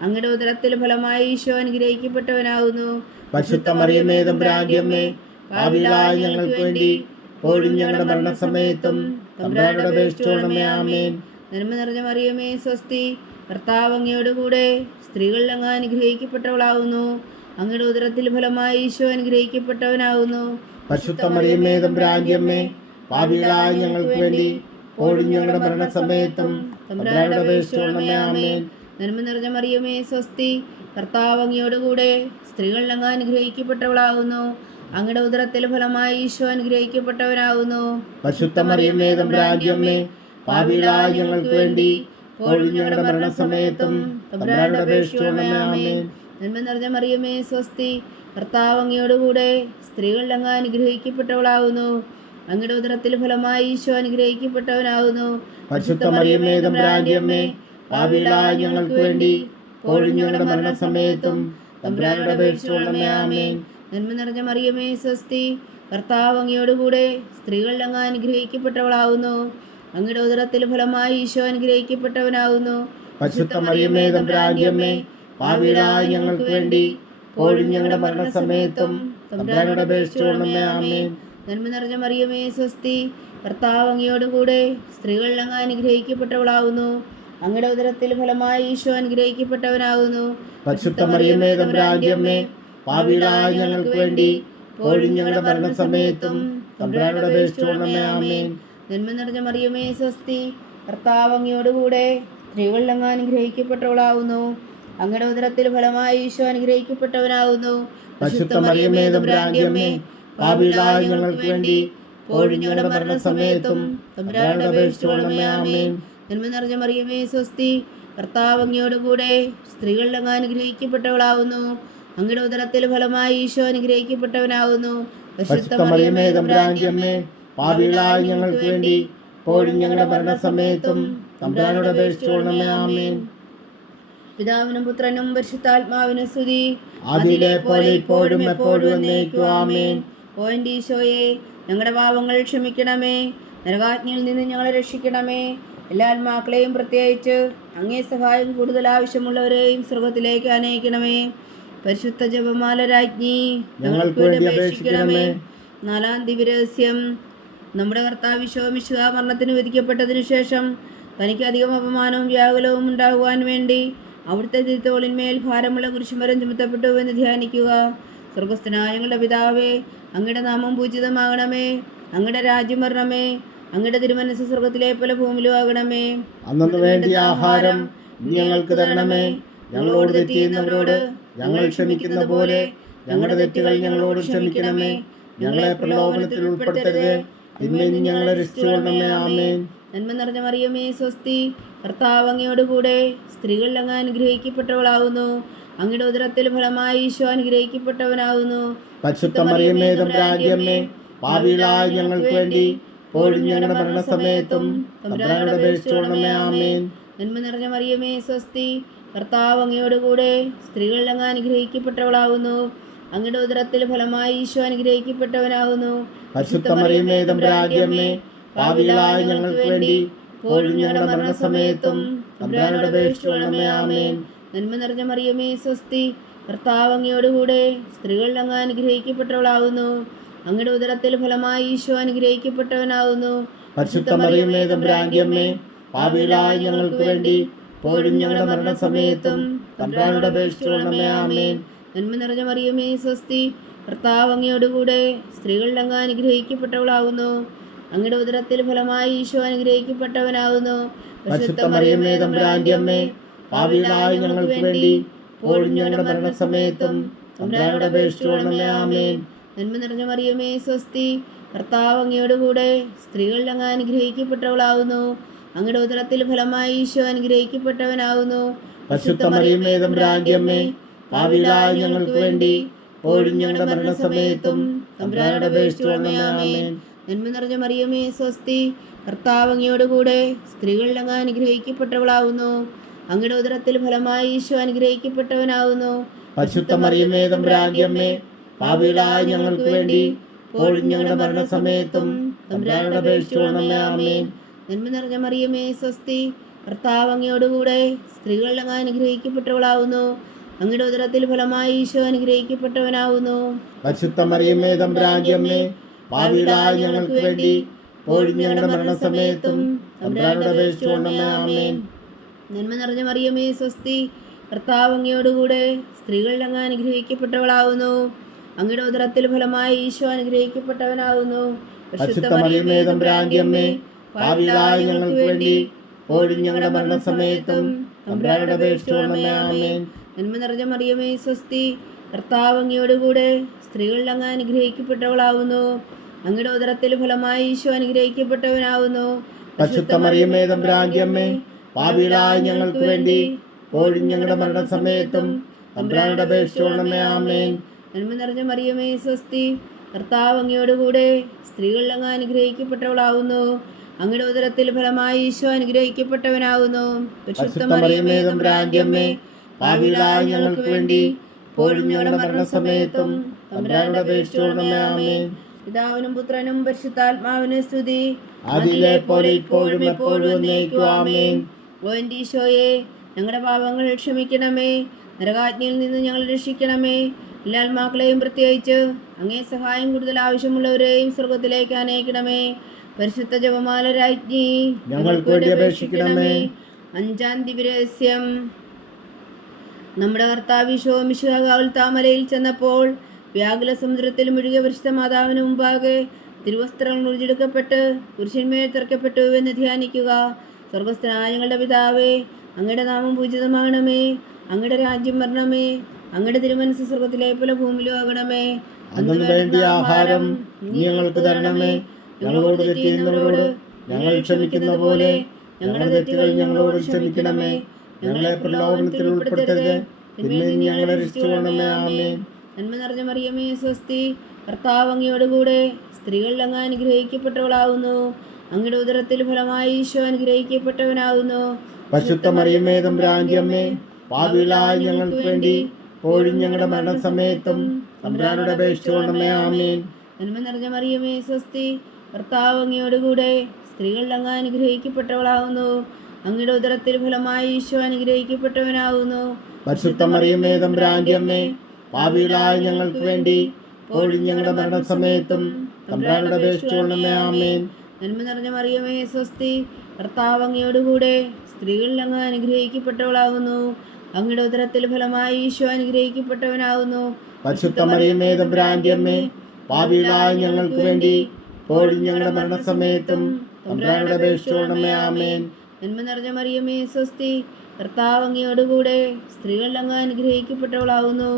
അങ്ങയുടെ ഉദരത്തിൽ ഫലമായി ഈശോ അനുഗ്രഹിക്കപ്പെട്ടവനാകുന്നു. പരിശുദ്ധ മറിയമേ തമ്പുരാന്റെ അമ്മേ, പാപികളായ ഞങ്ങൾക്ക് വേണ്ടി ഇപ്പോഴും ഞങ്ങളുടെ മരണസമയത്തും തമ്പുരാനോട് അപേക്ഷിച്ചുകൊള്ളണമേ. ആമേൻ. നന്മ നിറഞ്ഞ മറിയമേ സ്വസ്തി, കർത്താവ് അങ്ങയോട് കൂടെ സ്ത്രീകളിൽ അങ്ങ് അനുഗ്രഹിക്കപ്പെട്ടവളാകുന്നു. അങ്ങയുടെ ഉദരത്തിൽ ഫലമായി ഈശോ അനുഗ്രഹിക്കപ്പെട്ടവനാകുന്നു. പരിശുദ്ധ മറിയമേ തമ്പുരാന്റെ അമ്മേ, പാപികളായ ഞങ്ങൾക്ക് വേണ്ടി ഇപ്പോഴും ഞങ്ങളുടെ മരണസമയത്തും തമ്പുരാനോട് അപേക്ഷിച്ചുകൊള്ളണമേ. ആമേൻ. നന്മ നിറഞ്ഞ മറിയമേ സ്വസ്തി, കർത്താവ് അങ്ങയോട് കൂടെ സ്ത്രീകളിൽ അങ്ങ് അനുഗ്രഹിക്കപ്പെട്ടവളാകുന്നു. അങ്ങയുടെ ഉദരത്തിൽ ഫലമായി ഈശോ അനുഗ്രഹിക്കപ്പെട്ടവനാകുന്നു. പരിശുദ്ധ മറിയമേ തമ്പുരാന്റെ അമ്മേ, പാപികളായ ഞങ്ങൾക്ക് വേണ്ടി ഇപ്പോഴും ഞങ്ങളുടെ മരണസമയത്തും തമ്പുരാനോട് അപേക്ഷിച്ചുകൊള്ളണമേ. ആമേൻ. നന്മ നിറഞ്ഞ മറിയമേ സ്വസ്തി, കർത്താവ് അങ്ങയോട് കൂടെ സ്ത്രീകളിൽ അങ്ങ് അനുഗ്രഹിക്കപ്പെട്ടവളാകുന്നു. അങ്ങയുടെ ഉദരത്തിൽ ഫലമായി ഈശോ അനുഗ്രഹിക്കപ്പെട്ടവനാകുന്നു. പരിശുദ്ധ മറിയമേ തമ്പുരാന്റെ അമ്മേ, പാപികളായ ഞങ്ങൾക്ക് വേണ്ടി ഇപ്പോഴും ഞങ്ങളുടെ മരണസമയത്തും തമ്പുരാനോട് അപേക്ഷിച്ചുകൊള്ളണമേ. ആമേൻ. നന്മ നിറഞ്ഞ മറിയമേ സ്വസ്തി, കർത്താവ് അങ്ങയോട് കൂടെ സ്ത്രീകളിൽ അങ്ങ് അനുഗ്രഹിക്കപ്പെട്ടവളാകുന്നു. അങ്ങയുടെ ഉദരത്തിൽ ഫലമായി ഈശോ അനുഗ്രഹിക്കപ്പെട്ടവനാകുന്നു. പരിശുദ്ധ മറിയമേ തമ്പുരാന്റെ അമ്മേ, പാപികളായ ഞങ്ങൾക്ക് വേണ്ടി ഇപ്പോഴും ഞങ്ങളുടെ മരണസമയത്തും തമ്പുരാനോട് അപേക്ഷിച്ചുകൊള്ളണമേ. ആമേൻ. നന്മ നിറഞ്ഞ മറിയമേ സ്വസ്തി, കർത്താവ് അങ്ങയോട് കൂടെ സ്ത്രീകളിൽ അങ്ങ് അനുഗ്രഹിക്കപ്പെട്ടവളാകുന്നു. അങ്ങയുടെ ഉദരത്തിൽ ഫലമായി ഈശോ അനുഗ്രഹിക്കപ്പെട്ടവനാകുന്നു. പരിശുദ്ധ മറിയമേ തമ്പുരാന്റെ അമ്മേ, പാപികളായ ഞങ്ങൾക്ക് വേണ്ടി ഇപ്പോഴും ഞങ്ങളുടെ മരണസമയത്തും തമ്പുരാനോട് അപേക്ഷിച്ചുകൊള്ളണമേ. ആമേൻ. നന്മ നിറഞ്ഞ മറിയമേ സ്വസ്തി, കർത്താവ് അങ്ങയോട് കൂടെ സ്ത്രീകളിൽ അങ്ങ് അനുഗ്രഹിക്കപ്പെട്ടവളാകുന്നു. അങ്ങയുടെ ഉദരത്തിൽ ഫലമായി ഈശോ അനുഗ്രഹിക്കപ്പെട്ടവനാകുന്നു. പരിശുദ്ധ മറിയമേ തമ്പുരാന്റെ അമ്മേ, പാപികളായ ഞങ്ങൾക്ക് വേണ്ടി ഇപ്പോഴും ഞങ്ങളുടെ മരണസമയത്തും തമ്പുരാനോട് അപേക്ഷിച്ചുകൊള്ളണമേ. ആമേൻ. നന്മ നിറഞ്ഞ മറിയമേ സ്വസ്തി, കർത്താവ് അങ്ങയോട് കൂടെ സ്ത്രീകളിൽ അങ്ങ് അനുഗ്രഹിക്കപ്പെട്ടവളാകുന്നു. അങ്ങയുടെ ഉദരത്തിൽ ഫലമായി ഈശോ അനുഗ്രഹിക്കപ്പെട്ടവനാകുന്നു. പരിശുദ്ധ മറിയമേ തമ്പുരാന്റെ അമ്മേ, പാപികളായ ഞങ്ങൾക്ക് വേണ്ടി ഇപ്പോഴും ഞങ്ങളുടെ മരണസമയത്തും തമ്പുരാനോട് അപേക്ഷിച്ചുകൊള്ളണമേ. ആമേൻ. പിതാവിനും പുത്രനും പരിശുദ്ധാത്മാവിനും സ്തുതി, അതിലെ പോലെ ഇപ്പോഴും എപ്പോഴും എന്നേക്കും. ആമേൻ. ഓ എൻ്റെ ഈശോയെ, ഞങ്ങളുടെ പാപങ്ങൾ ക്ഷമിക്കണമേ, നരകാഗ്നിയിൽ നിന്ന് ഞങ്ങളെ രക്ഷിക്കണമേ. എല്ലാ ആത്മാക്കളെയും പ്രത്യേകിച്ച് അങ്ങേ സഹായം കൂടുതൽ ആവശ്യമുള്ളവരെയും സ്വർഗത്തിലേക്ക് അനയിക്കണമേ. പരിശുദ്ധ ജപമാല രാജ്ഞി, ഞങ്ങൾക്ക് വേണ്ടി അപേക്ഷിക്കണമേ. നാലാം ദിവ്യരഹസ്യം. നമ്മുടെ കർത്താവ് ഈശോ മിശിഹാ മരണത്തിന് വിധിക്കപ്പെട്ടതിനു ശേഷം തനിക്ക് അധികം അപമാനവും വ്യാകുലവും ഉണ്ടാകുവാൻ വേണ്ടി അവിടുത്തെ തിരുത്തോളിന്മേൽ ഭാരമുള്ള കുരിശുമരം ചുമത്തപ്പെട്ടു എന്ന് ധ്യാനിക്കുക. സ്വർഗസ്ഥനായ ഞങ്ങളുടെ പിതാവേ, അങ്ങയുടെ നാമം പൂജിതമാകണമേ, അങ്ങയുടെ രാജ്യം വരണമേ, അങ്ങയുടെ തിരുമനസ് സ്വർഗത്തിലെ പോലെ ഭൂമിയിലും ആകണമേ. അന്നു വേണ്ടിയ ആഹാരം ഞങ്ങൾക്ക് തരണമേ. ഞങ്ങളോട് തെറ്റ് ചെയ്യുന്നവരോട് ഞങ്ങൾ ക്ഷമിക്കുന്ന പോലെ ഞങ്ങളുടെ തെറ്റുകൾ ഞങ്ങളോട് ക്ഷമിക്കണമേ. ഞങ്ങളെ പ്രലോഭനത്തിൽ ഉൾപ്പെടുത്തരുത്, തിന്മയിൽ നിന്ന് ഞങ്ങളെ രക്ഷിച്ചുകൊള്ളണമേ. ആമേൻ. നന്മ നിറഞ്ഞ മറിയമേ സ്വസ്തി, കർത്താവ് അങ്ങയോടുകൂടെ സ്ത്രീകളിൽ അങ്ങ് അനുഗ്രഹിക്കപ്പെട്ടവളാവുന്നു. അങ്ങയുടെ ഉദരത്തിൽ ഫലമായി ഈശോ അനുഗ്രഹിക്കപ്പെട്ടവനാവുന്നു. പരിശുദ്ധ മറിയമേ തമ്പുരാന്റെ അമ്മേ, പാപികളായ ഞങ്ങൾക്ക് വേണ്ടി ഇപ്പോഴും ഞങ്ങളുടെ മരണസമയത്തും തമ്പുരാനോട് അപേക്ഷിച്ചുകൊള്ളണമേ. ആമേൻ. നന്മ നിറഞ്ഞ മറിയമേ സ്വസ്തി, കർത്താവ് അങ്ങയോടുകൂടെ സ്ത്രീകളിൽ അങ്ങ് അനുഗ്രഹിക്കപ്പെട്ടവളാവുന്നു. അങ്ങയുടെ ഉദരത്തിൽ ഫലമായി ഈശോ അനുഗ്രഹിക്കപ്പെട്ടവനാവുന്നു. പരിശുദ്ധ മറിയമേ തമ്പുരാന്റെ അമ്മേ, പാപികളായ ഞങ്ങൾക്ക് വേണ്ടി ഇപ്പോഴും ഞങ്ങളുടെ മരണസമയത്തും തമ്പുരാനോട് അപേക്ഷിച്ചുകൊള്ളണമേ. ആമേൻ. നന്മ നിറഞ്ഞ മറിയമേ സ്വസ്തി, കർത്താവ് അങ്ങയോടുകൂടെ സ്ത്രീകളിൽ അങ്ങ് അനുഗ്രഹിക്കപ്പെട്ടവളാവുന്നു. അങ്ങയുടെ ഉദരത്തിൽ ഫലമായി ഈശോ അനുഗ്രഹിക്കപ്പെട്ടവനാവുന്നു. പരിശുദ്ധ മറിയമേ തമ്പുരാന്റെ അമ്മേ, പാപികളായ ഞങ്ങൾക്ക് വേണ്ടി ഇപ്പോഴും ഞങ്ങളുടെ മരണസമയത്തും തമ്പുരാനോട് അപേക്ഷിച്ചുകൊള്ളണമേ. ആമേൻ. നന്മ നിറഞ്ഞ മറിയമേ സ്വസ്തി, കർത്താവ് അങ്ങയോടുകൂടെ സ്ത്രീകളിൽ അങ്ങ് അനുഗ്രഹിക്കപ്പെട്ടവളാവുന്നു. അങ്ങയുടെ ഉദരത്തിൽ ഫലമായി ഈശോ അനുഗ്രഹിക്കപ്പെട്ടവനാവുന്നു. പരിശുദ്ധ മറിയമേ തമ്പുരാന്റെ അമ്മേ, പാപികളായ ഞങ്ങൾക്ക് വേണ്ടി ഇപ്പോഴും ഞങ്ങളുടെ മരണസമയത്തും തമ്പുരാനോട് അപേക്ഷിച്ചുകൊള്ളണമേ. ആമേൻ. നന്മ നിറഞ്ഞ മറിയമേ സ്വസ്തി, കർത്താവ് അങ്ങയോടുകൂടെ സ്ത്രീകളിൽ അങ്ങ് അനുഗ്രഹിക്കപ്പെട്ടവളാവുന്നു. അങ്ങയുടെ ഉദരത്തിൽ ഫലമായി ഈശോ അനുഗ്രഹിക്കപ്പെട്ടവനാവുന്നു. പരിശുദ്ധ മറിയമേ തമ്പുരാന്റെ അമ്മേ, പാപികളായ ഞങ്ങൾക്ക് വേണ്ടി ഇപ്പോഴും ഞങ്ങളുടെ മരണസമയത്തും തമ്പുരാനോട് അപേക്ഷിച്ചുകൊള്ളണമേ. ആമേൻ. നന്മ നിറഞ്ഞ മറിയമേ സ്വസ്തി, കർത്താവ് അങ്ങയോടുകൂടെ സ്ത്രീകളിൽ അങ്ങ് അനുഗ്രഹിക്കപ്പെട്ടവളാവുന്നു. അങ്ങയുടെ ഉദരത്തിൽ ഫലമായി ഈശോ അനുഗ്രഹിക്കപ്പെട്ടവനാവുന്നു. പരിശുദ്ധ മറിയമേ തമ്പുരാന്റെ അമ്മേ, പാപികളായ ഞങ്ങൾക്ക് വേണ്ടി ഇപ്പോഴും ഞങ്ങളുടെ മരണസമയത്തും തമ്പുരാനോട് അപേക്ഷിച്ചുകൊള്ളണമേ. ആമേൻ. നന്മ നിറഞ്ഞ മറിയമേ സ്വസ്തി, കർത്താവ് അങ്ങയോടുകൂടെ സ്ത്രീകളിൽ അങ്ങ് അനുഗ്രഹിക്കപ്പെട്ടവളാവുന്നു. അങ്ങയുടെ ഉദരത്തിൽ ഫലമായി ഈശോ അനുഗ്രഹിക്കപ്പെട്ടവനാവുന്നു. പരിശുദ്ധ മറിയമേ തമ്പുരാന്റെ അമ്മേ, പാപികളായ ഞങ്ങൾക്ക് വേണ്ടി ഇപ്പോഴും ഞങ്ങളുടെ മരണസമയത്തും തമ്പുരാനോട് അപേക്ഷിച്ചുകൊള്ളണമേ. ആമേൻ. നന്മ നിറഞ്ഞ മറിയമേ സ്വസ്തി, കർത്താവ് അങ്ങയോടുകൂടെ സ്ത്രീകളിൽ അങ്ങ് അനുഗ്രഹിക്കപ്പെട്ടവളാവുന്നു. അങ്ങയുടെ ഉദരത്തിൽ ഫലമായി ഈശോ അനുഗ്രഹിക്കപ്പെട്ടവനാവുന്നു. പരിശുദ്ധ മറിയമേ തമ്പുരാന്റെ അമ്മേ, പാപികളായ ഞങ്ങൾക്ക് വേണ്ടി ഇപ്പോഴും ഞങ്ങളുടെ മരണസമയത്തും തമ്പുരാനോട് അപേക്ഷിച്ചുകൊള്ളണമേ. ആമേൻ. നന്മ നിറഞ്ഞ മറിയമേ സ്വസ്തി, കർത്താവ് അങ്ങയോടുകൂടെ സ്ത്രീകളിൽ അങ്ങ് അനുഗ്രഹിക്കപ്പെട്ടവളാവുന്നു. അങ്ങയുടെ ഉദരത്തിൽ ഫലമായി ഈശോ അനുഗ്രഹിക്കപ്പെട്ടവനാവുന്നു. പരിശുദ്ധ മറിയമേ തമ്പുരാന്റെ അമ്മേ, പാപികളായ ഞങ്ങൾക്ക് വേണ്ടി ഇപ്പോഴും ഞങ്ങളുടെ മരണസമയത്തും തമ്പുരാനോട് അപേക്ഷിച്ചുകൊള്ളണമേ. ആമേൻ. നന്മ നിറഞ്ഞ മറിയമേ സ്വസ്തി, കർത്താവ് അങ്ങയോടുകൂടെ സ്ത്രീകളിൽ അങ്ങ് അനുഗ്രഹിക്കപ്പെട്ടവളാവുന്നു. അങ്ങയുടെ ഉദരത്തിൽ ഫലമായി ഈശോ അനുഗ്രഹിക്കപ്പെട്ടവനാവുന്നു. പരിശുദ്ധ മറിയമേ തമ്പുരാന്റെ അമ്മേ, പാപികളായ ഞങ്ങൾക്ക് വേണ്ടി ഇപ്പോഴും ഞങ്ങളുടെ മരണസമയത്തും തമ്പുരാനോട് അപേക്ഷിച്ചുകൊള്ളണമേ. ആമേൻ. പിതാവിനും പുത്രനും പരിശുദ്ധാത്മാവിനും സ്തുതി, അതിലെ പോലെ ഇപ്പോഴും എപ്പോഴും എന്നേക്കും. ആമേൻ. ഓ എൻ്റെ ഈശോയെ, ഞങ്ങളുടെ പാപങ്ങൾ ക്ഷമിക്കണമേ. നരകാജ്ഞയിൽ നിന്ന് ഞങ്ങൾ രക്ഷിക്കണമേ. എല്ലാ ആത്മാക്കളെയും പ്രത്യേകിച്ച് അങ്ങേ സഹായം കൂടുതൽ ആവശ്യമുള്ളവരെയും സ്വർഗത്തിലേക്ക് അനയിക്കണമേ. പരിശുദ്ധ ജപമാല രാജ്ഞി, ഞങ്ങൾക്ക് വേണ്ടി അപേക്ഷിക്കണമേ. അഞ്ചാം ദിവ്യരഹസ്യം. നമ്മുടെ കർത്താവ് ഈശോ മിശിഹാ ഗാഗുൽത്താമലയിൽ ചെന്നപ്പോൾ വ്യാകുല സമുദ്രത്തിൽ മുഴുകിയ പരിശുദ്ധ മാതാവിന് മുമ്പാകെ തിരുവസ്ത്രങ്ങൾ മുറിച്ചെടുക്കപ്പെട്ട് പുരുഷന്മേൽ തിറക്കപ്പെട്ടു എന്ന് ധ്യാനിക്കുക. സ്വർഗസ്ഥനായ ഞങ്ങളുടെ പിതാവേ, അങ്ങയുടെ നാമം പൂജിതമാകണമേ. അങ്ങയുടെ രാജ്യം വരണമേ. അങ്ങയുടെ തിരുമനസ് സ്വർഗത്തിലെ പോലെ ഭൂമിയിലും ആകണമേ. അന്നു വേണ്ടിയ ആഹാരം ഞങ്ങൾക്ക് തരണമേ. ഞങ്ങളോട് തെറ്റ് ചെയ്യുന്നവരോട് ഞങ്ങൾ ക്ഷമിക്കുന്ന പോലെ ഞങ്ങളുടെ തെറ്റുകൾ ഞങ്ങളോട് ക്ഷമിക്കണമേ. ഞങ്ങളെ പ്രലോഭനത്തിൽ ഉൾപ്പെടുത്തരുത്, തിന്മയിൽ നിന്ന് ഞങ്ങളെ രക്ഷിച്ചുകൊള്ളണമേ. ആമേൻ. നന്മ നിറഞ്ഞ മറിയമേ സ്വസ്തി, കർത്താവ് അങ്ങയോടുകൂടെ സ്ത്രീകളിൽ അങ്ങ് അനുഗ്രഹിക്കപ്പെട്ടവളാവുന്നു. അങ്ങയുടെ ഉദരത്തിൽ ഫലമായി ഈശോ അനുഗ്രഹിക്കപ്പെട്ടവനാവുന്നു. പരിശുദ്ധ മറിയമേ തമ്പുരാന്റെ അമ്മേ, പാപികളായ ഞങ്ങൾക്ക് വേണ്ടി ഇപ്പോഴും ഞങ്ങളുടെ മരണസമയത്തും തമ്പുരാനോട് അപേക്ഷിച്ചുകൊള്ളണമേ. ആമേൻ. നന്മ നിറഞ്ഞ മറിയമേ സ്വസ്തി, കർത്താവ് അങ്ങയോടുകൂടെ സ്ത്രീകളിൽ അങ്ങ് അനുഗ്രഹിക്കപ്പെട്ടവളാവുന്നു. അങ്ങയുടെ ഉദരത്തിൽ ഫലമായി ഈശോ അനുഗ്രഹിക്കപ്പെട്ടവനാവുന്നു. പരിശുദ്ധ മറിയമേ തമ്പുരാന്റെ അമ്മേ, പാപികളായ ഞങ്ങൾക്ക് വേണ്ടി ഇപ്പോഴും ഞങ്ങളുടെ മരണസമയത്തും തമ്പുരാനോട് അപേക്ഷിച്ചുകൊള്ളണമേ. ആമേൻ. നന്മ നിറഞ്ഞ മറിയമേ സ്വസ്തി, കർത്താവ് അങ്ങയോടുകൂടെ സ്ത്രീകളിൽ അങ്ങ് അനുഗ്രഹിക്കപ്പെട്ടവളാവുന്നു. അങ്ങയുടെ ഉദരത്തിൽ ഫലമായി ഈശോ അനുഗ്രഹിക്കപ്പെട്ടവനാവുന്നു. പരിശുദ്ധ മറിയമേ തമ്പുരാന്റെ അമ്മേ, പാപികളായ ഞങ്ങൾക്ക് വേണ്ടി ഇപ്പോഴും ഞങ്ങളുടെ മരണസമയത്തും തമ്പുരാനോട് അപേക്ഷിച്ചുകൊള്ളണമേ. ആമേൻ. നന്മ നിറഞ്ഞ മറിയമേ സ്വസ്തി, കർത്താവ് അങ്ങയോടുകൂടെ സ്ത്രീകൾ അങ്ങ് അനുഗ്രഹിക്കപ്പെട്ടവളാവുന്നു.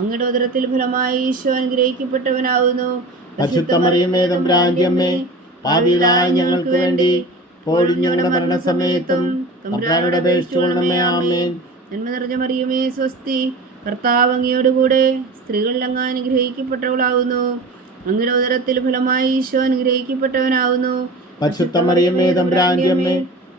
അങ്ങയുടെ ഉദരത്തിൽ ഫലമായി ഈശോ അനുഗ്രഹിക്കപ്പെട്ടവനാവുന്നു. പരിശുദ്ധ മറിയമേ തമ്പുരാന്റെ അമ്മേ, പാപികളായ ഞങ്ങൾക്ക് വേണ്ടി ഇപ്പോഴും ഞങ്ങളുടെ മരണസമയത്തും തമ്പുരാനോട് അപേക്ഷിച്ചുകൊള്ളണമേ. ആമേൻ. നന്മ നിറഞ്ഞ മറിയമേ സ്വസ്തി, കർത്താവ് അങ്ങയോടുകൂടെ സ്ത്രീകളിൽ അങ്ങ് അനുഗ്രഹിക്കപ്പെട്ടവളാവുന്നു. അങ്ങയുടെ ഉദരത്തിൽ ഫലമായി ഈശോ അനുഗ്രഹിക്കപ്പെട്ടവനാവുന്നു. പരിശുദ്ധ മറിയമേ തമ്പുരാന്റെ അമ്മേ,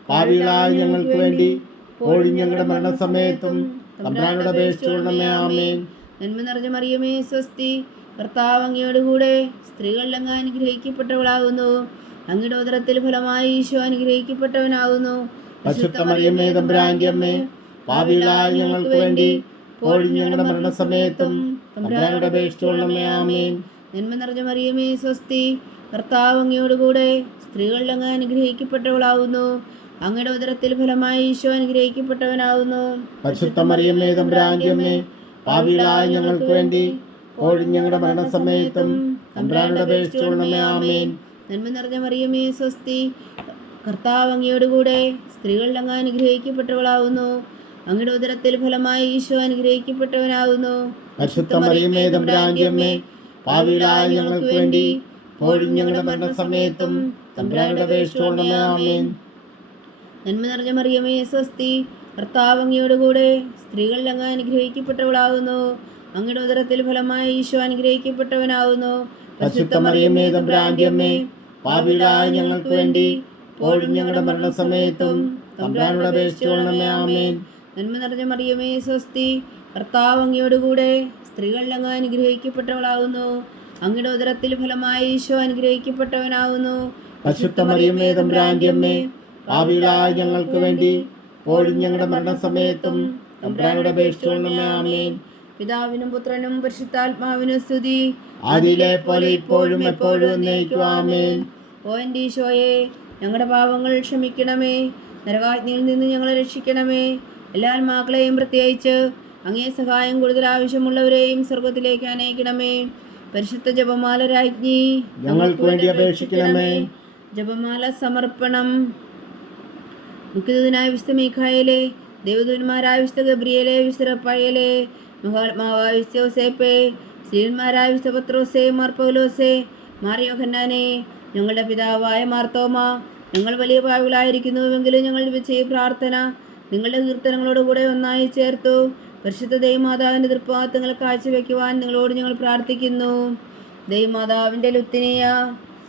പാപികളായ ഞങ്ങൾക്ക് വേണ്ടി ഇപ്പോഴും ഞങ്ങളുടെ മരണസമയത്തും തമ്പുരാനോട് അപേക്ഷിച്ചുകൊള്ളണമേ. ആമേൻ. നന്മ നിറഞ്ഞ മറിയമേ സ്വസ്തി, കർത്താവ് അങ്ങയോടുകൂടെ സ്ത്രീകളിൽ അങ്ങ് അനുഗ്രഹിക്കപ്പെട്ടവളാവുന്നു. അങ്ങയുടെ ഉദരത്തിൽ ഫലമായി ഈശോ അനുഗ്രഹിക്കപ്പെട്ടവനാവുന്നു. പരിശുദ്ധ മറിയമേ തമ്പുരാന്റെ അമ്മേ, പാപികളായ ഞങ്ങൾക്ക് വേണ്ടി ഇപ്പോഴും ഞങ്ങളുടെ മരണസമയത്തും തമ്പുരാനോട് അപേക്ഷിച്ചുകൊള്ളണമേ. ആമേൻ. നന്മ നിറഞ്ഞ മറിയമേ സ്വസ്തി, കർത്താവ് അങ്ങയോടുകൂടെ സ്ത്രീകളിൽ അങ്ങ് അനുഗ്രഹിക്കപ്പെട്ടവളാവുന്നു. അങ്ങയുടെ ഉദരത്തിൽ ഫലമായി ഈശോ അനുഗ്രഹിക്കപ്പെട്ടവനാവുന്നു. പരിശുദ്ധ മറിയമേ തമ്പുരാന്റെ അമ്മേ, പാപികളായ ഞങ്ങൾക്ക് വേണ്ടി ഇപ്പോഴും ഞങ്ങളുടെ മരണസമയത്തും തമ്പുരാനോട് അപേക്ഷിച്ചുകൊള്ളണമേ. ആമേൻ. നന്മ നിറഞ്ഞ മറിയമേ സ്വസ്തി, കർത്താവ് അങ്ങയോടുകൂടെ സ്ത്രീകളിൽ അങ്ങ് അനുഗ്രഹിക്കപ്പെട്ടവളാവുന്നു. അങ്ങയുടെ ഉദരത്തിൽ ഫലമായി ഈശോ അനുഗ്രഹിക്കപ്പെട്ടവനാവുന്നു. പരിശുദ്ധ മറിയമേ തമ്പുരാന്റെ അമ്മേ, പാപികളായ ഞങ്ങൾക്ക് വേണ്ടി ഇപ്പോഴും ഞങ്ങളുടെ മരണസമയത്തും തമ്പുരാനോട് അപേക്ഷിച്ചുകൊള്ളണമേ. ആമേൻ. നന്മ നിറഞ്ഞ മറിയമേ സ്വസ്തി, കർത്താവ് അങ്ങയോടുകൂടെ സ്ത്രീകളിൽ അങ്ങ് അനുഗ്രഹിക്കപ്പെട്ടവളാവുന്നു. അങ്ങയുടെ ഉദരത്തിൽ ഫലമായി ഈശോ അനുഗ്രഹിക്കപ്പെട്ടവനാവുന്നു. പരിശുദ്ധ മറിയമേ തമ്പുരാന്റെ അമ്മേ, പാപികളായ ഞങ്ങൾക്ക് വേണ്ടി ഇപ്പോഴും ഞങ്ങളുടെ മരണസമയത്തും തമ്പുരാനോട് അപേക്ഷിച്ചുകൊള്ളണമേ. ആമേൻ. നന്മ നിറഞ്ഞ മറിയമേ സ്വസ്തി, കർത്താവ് അങ്ങയോടുകൂടെ സ്ത്രീകളിൽ അങ്ങ് അനുഗ്രഹിക്കപ്പെട്ടവളാവുന്നു. അങ്ങയുടെ ഉദരത്തിൽ ഫലമായി ഈശോ അനുഗ്രഹിക്കപ്പെട്ടവനാവുന്നു. പരിശുദ്ധ മറിയമേ തമ്പുരാന്റെ അമ്മേ, പാപികളായ ഞങ്ങൾക്ക് വേണ്ടി ഇപ്പോഴും ഞങ്ങളുടെ മരണസമയത്തും തമ്പുരാനോട് അപേക്ഷിച്ചുകൊള്ളണമേ. ആമേൻ. പിതാവിനും പുത്രനും പരിശുദ്ധാത്മാവിനും സ്തുതി, ആദിയിലെ പോലെ ഇപ്പോഴും എപ്പോഴും എന്നേക്കും. ആമേൻ. ഓ എൻ്റെ ഈശോയെ, ഞങ്ങളുടെ പാപങ്ങൾ ക്ഷമിക്കണമേ. നരകാഗ്നിയിൽ നിന്ന് ഞങ്ങളെ രക്ഷിക്കണമേ. എല്ലാ ആത്മാക്കളെയും പ്രത്യേകിച്ച് അങ്ങേ സഹായം കൂടുതൽ ആവശ്യമുള്ളവരെയും സ്വർഗത്തിലേക്ക് അനയിക്കണമേ. പരിശുദ്ധ ജപമാല രാജ്ഞി, ഞങ്ങൾക്ക് വേണ്ടി അപേക്ഷിക്കണമേ. ജപമാല സമർപ്പണം. മുഖ്യദൂതനായ വിശുദ്ധ മീഖായേലേ, ദേവദൂതന്മാരായ വിശുദ്ധ ഗബ്രിയേലേ, വിശുദ്ധ റഫായേലേ, മഹാത്മാവായ വിശുദ്ധ യോസേപ്പേ, ശ്രീന്മാരായ വിശുദ്ധ പത്രോസേ, മാർ പൗലോസേ, മാർ യോഹന്നാനേ, ഞങ്ങളുടെ പിതാവായ മാർത്തോമ, ഞങ്ങൾ വലിയ പാവികളായിരിക്കുന്നുവെങ്കിലും ഞങ്ങൾ വെച്ച ഈ പ്രാർത്ഥന നിങ്ങളുടെ കീർത്തനങ്ങളോടുകൂടെ ഒന്നായി ചേർത്തു പരിശുദ്ധ ദൈവമാതാവിൻ്റെ തൃപ്പാദങ്ങൾ കാഴ്ചവെക്കുവാൻ നിങ്ങളോട് ഞങ്ങൾ പ്രാർത്ഥിക്കുന്നു. ദൈവമാതാവിൻ്റെ ലുത്തിനിയ,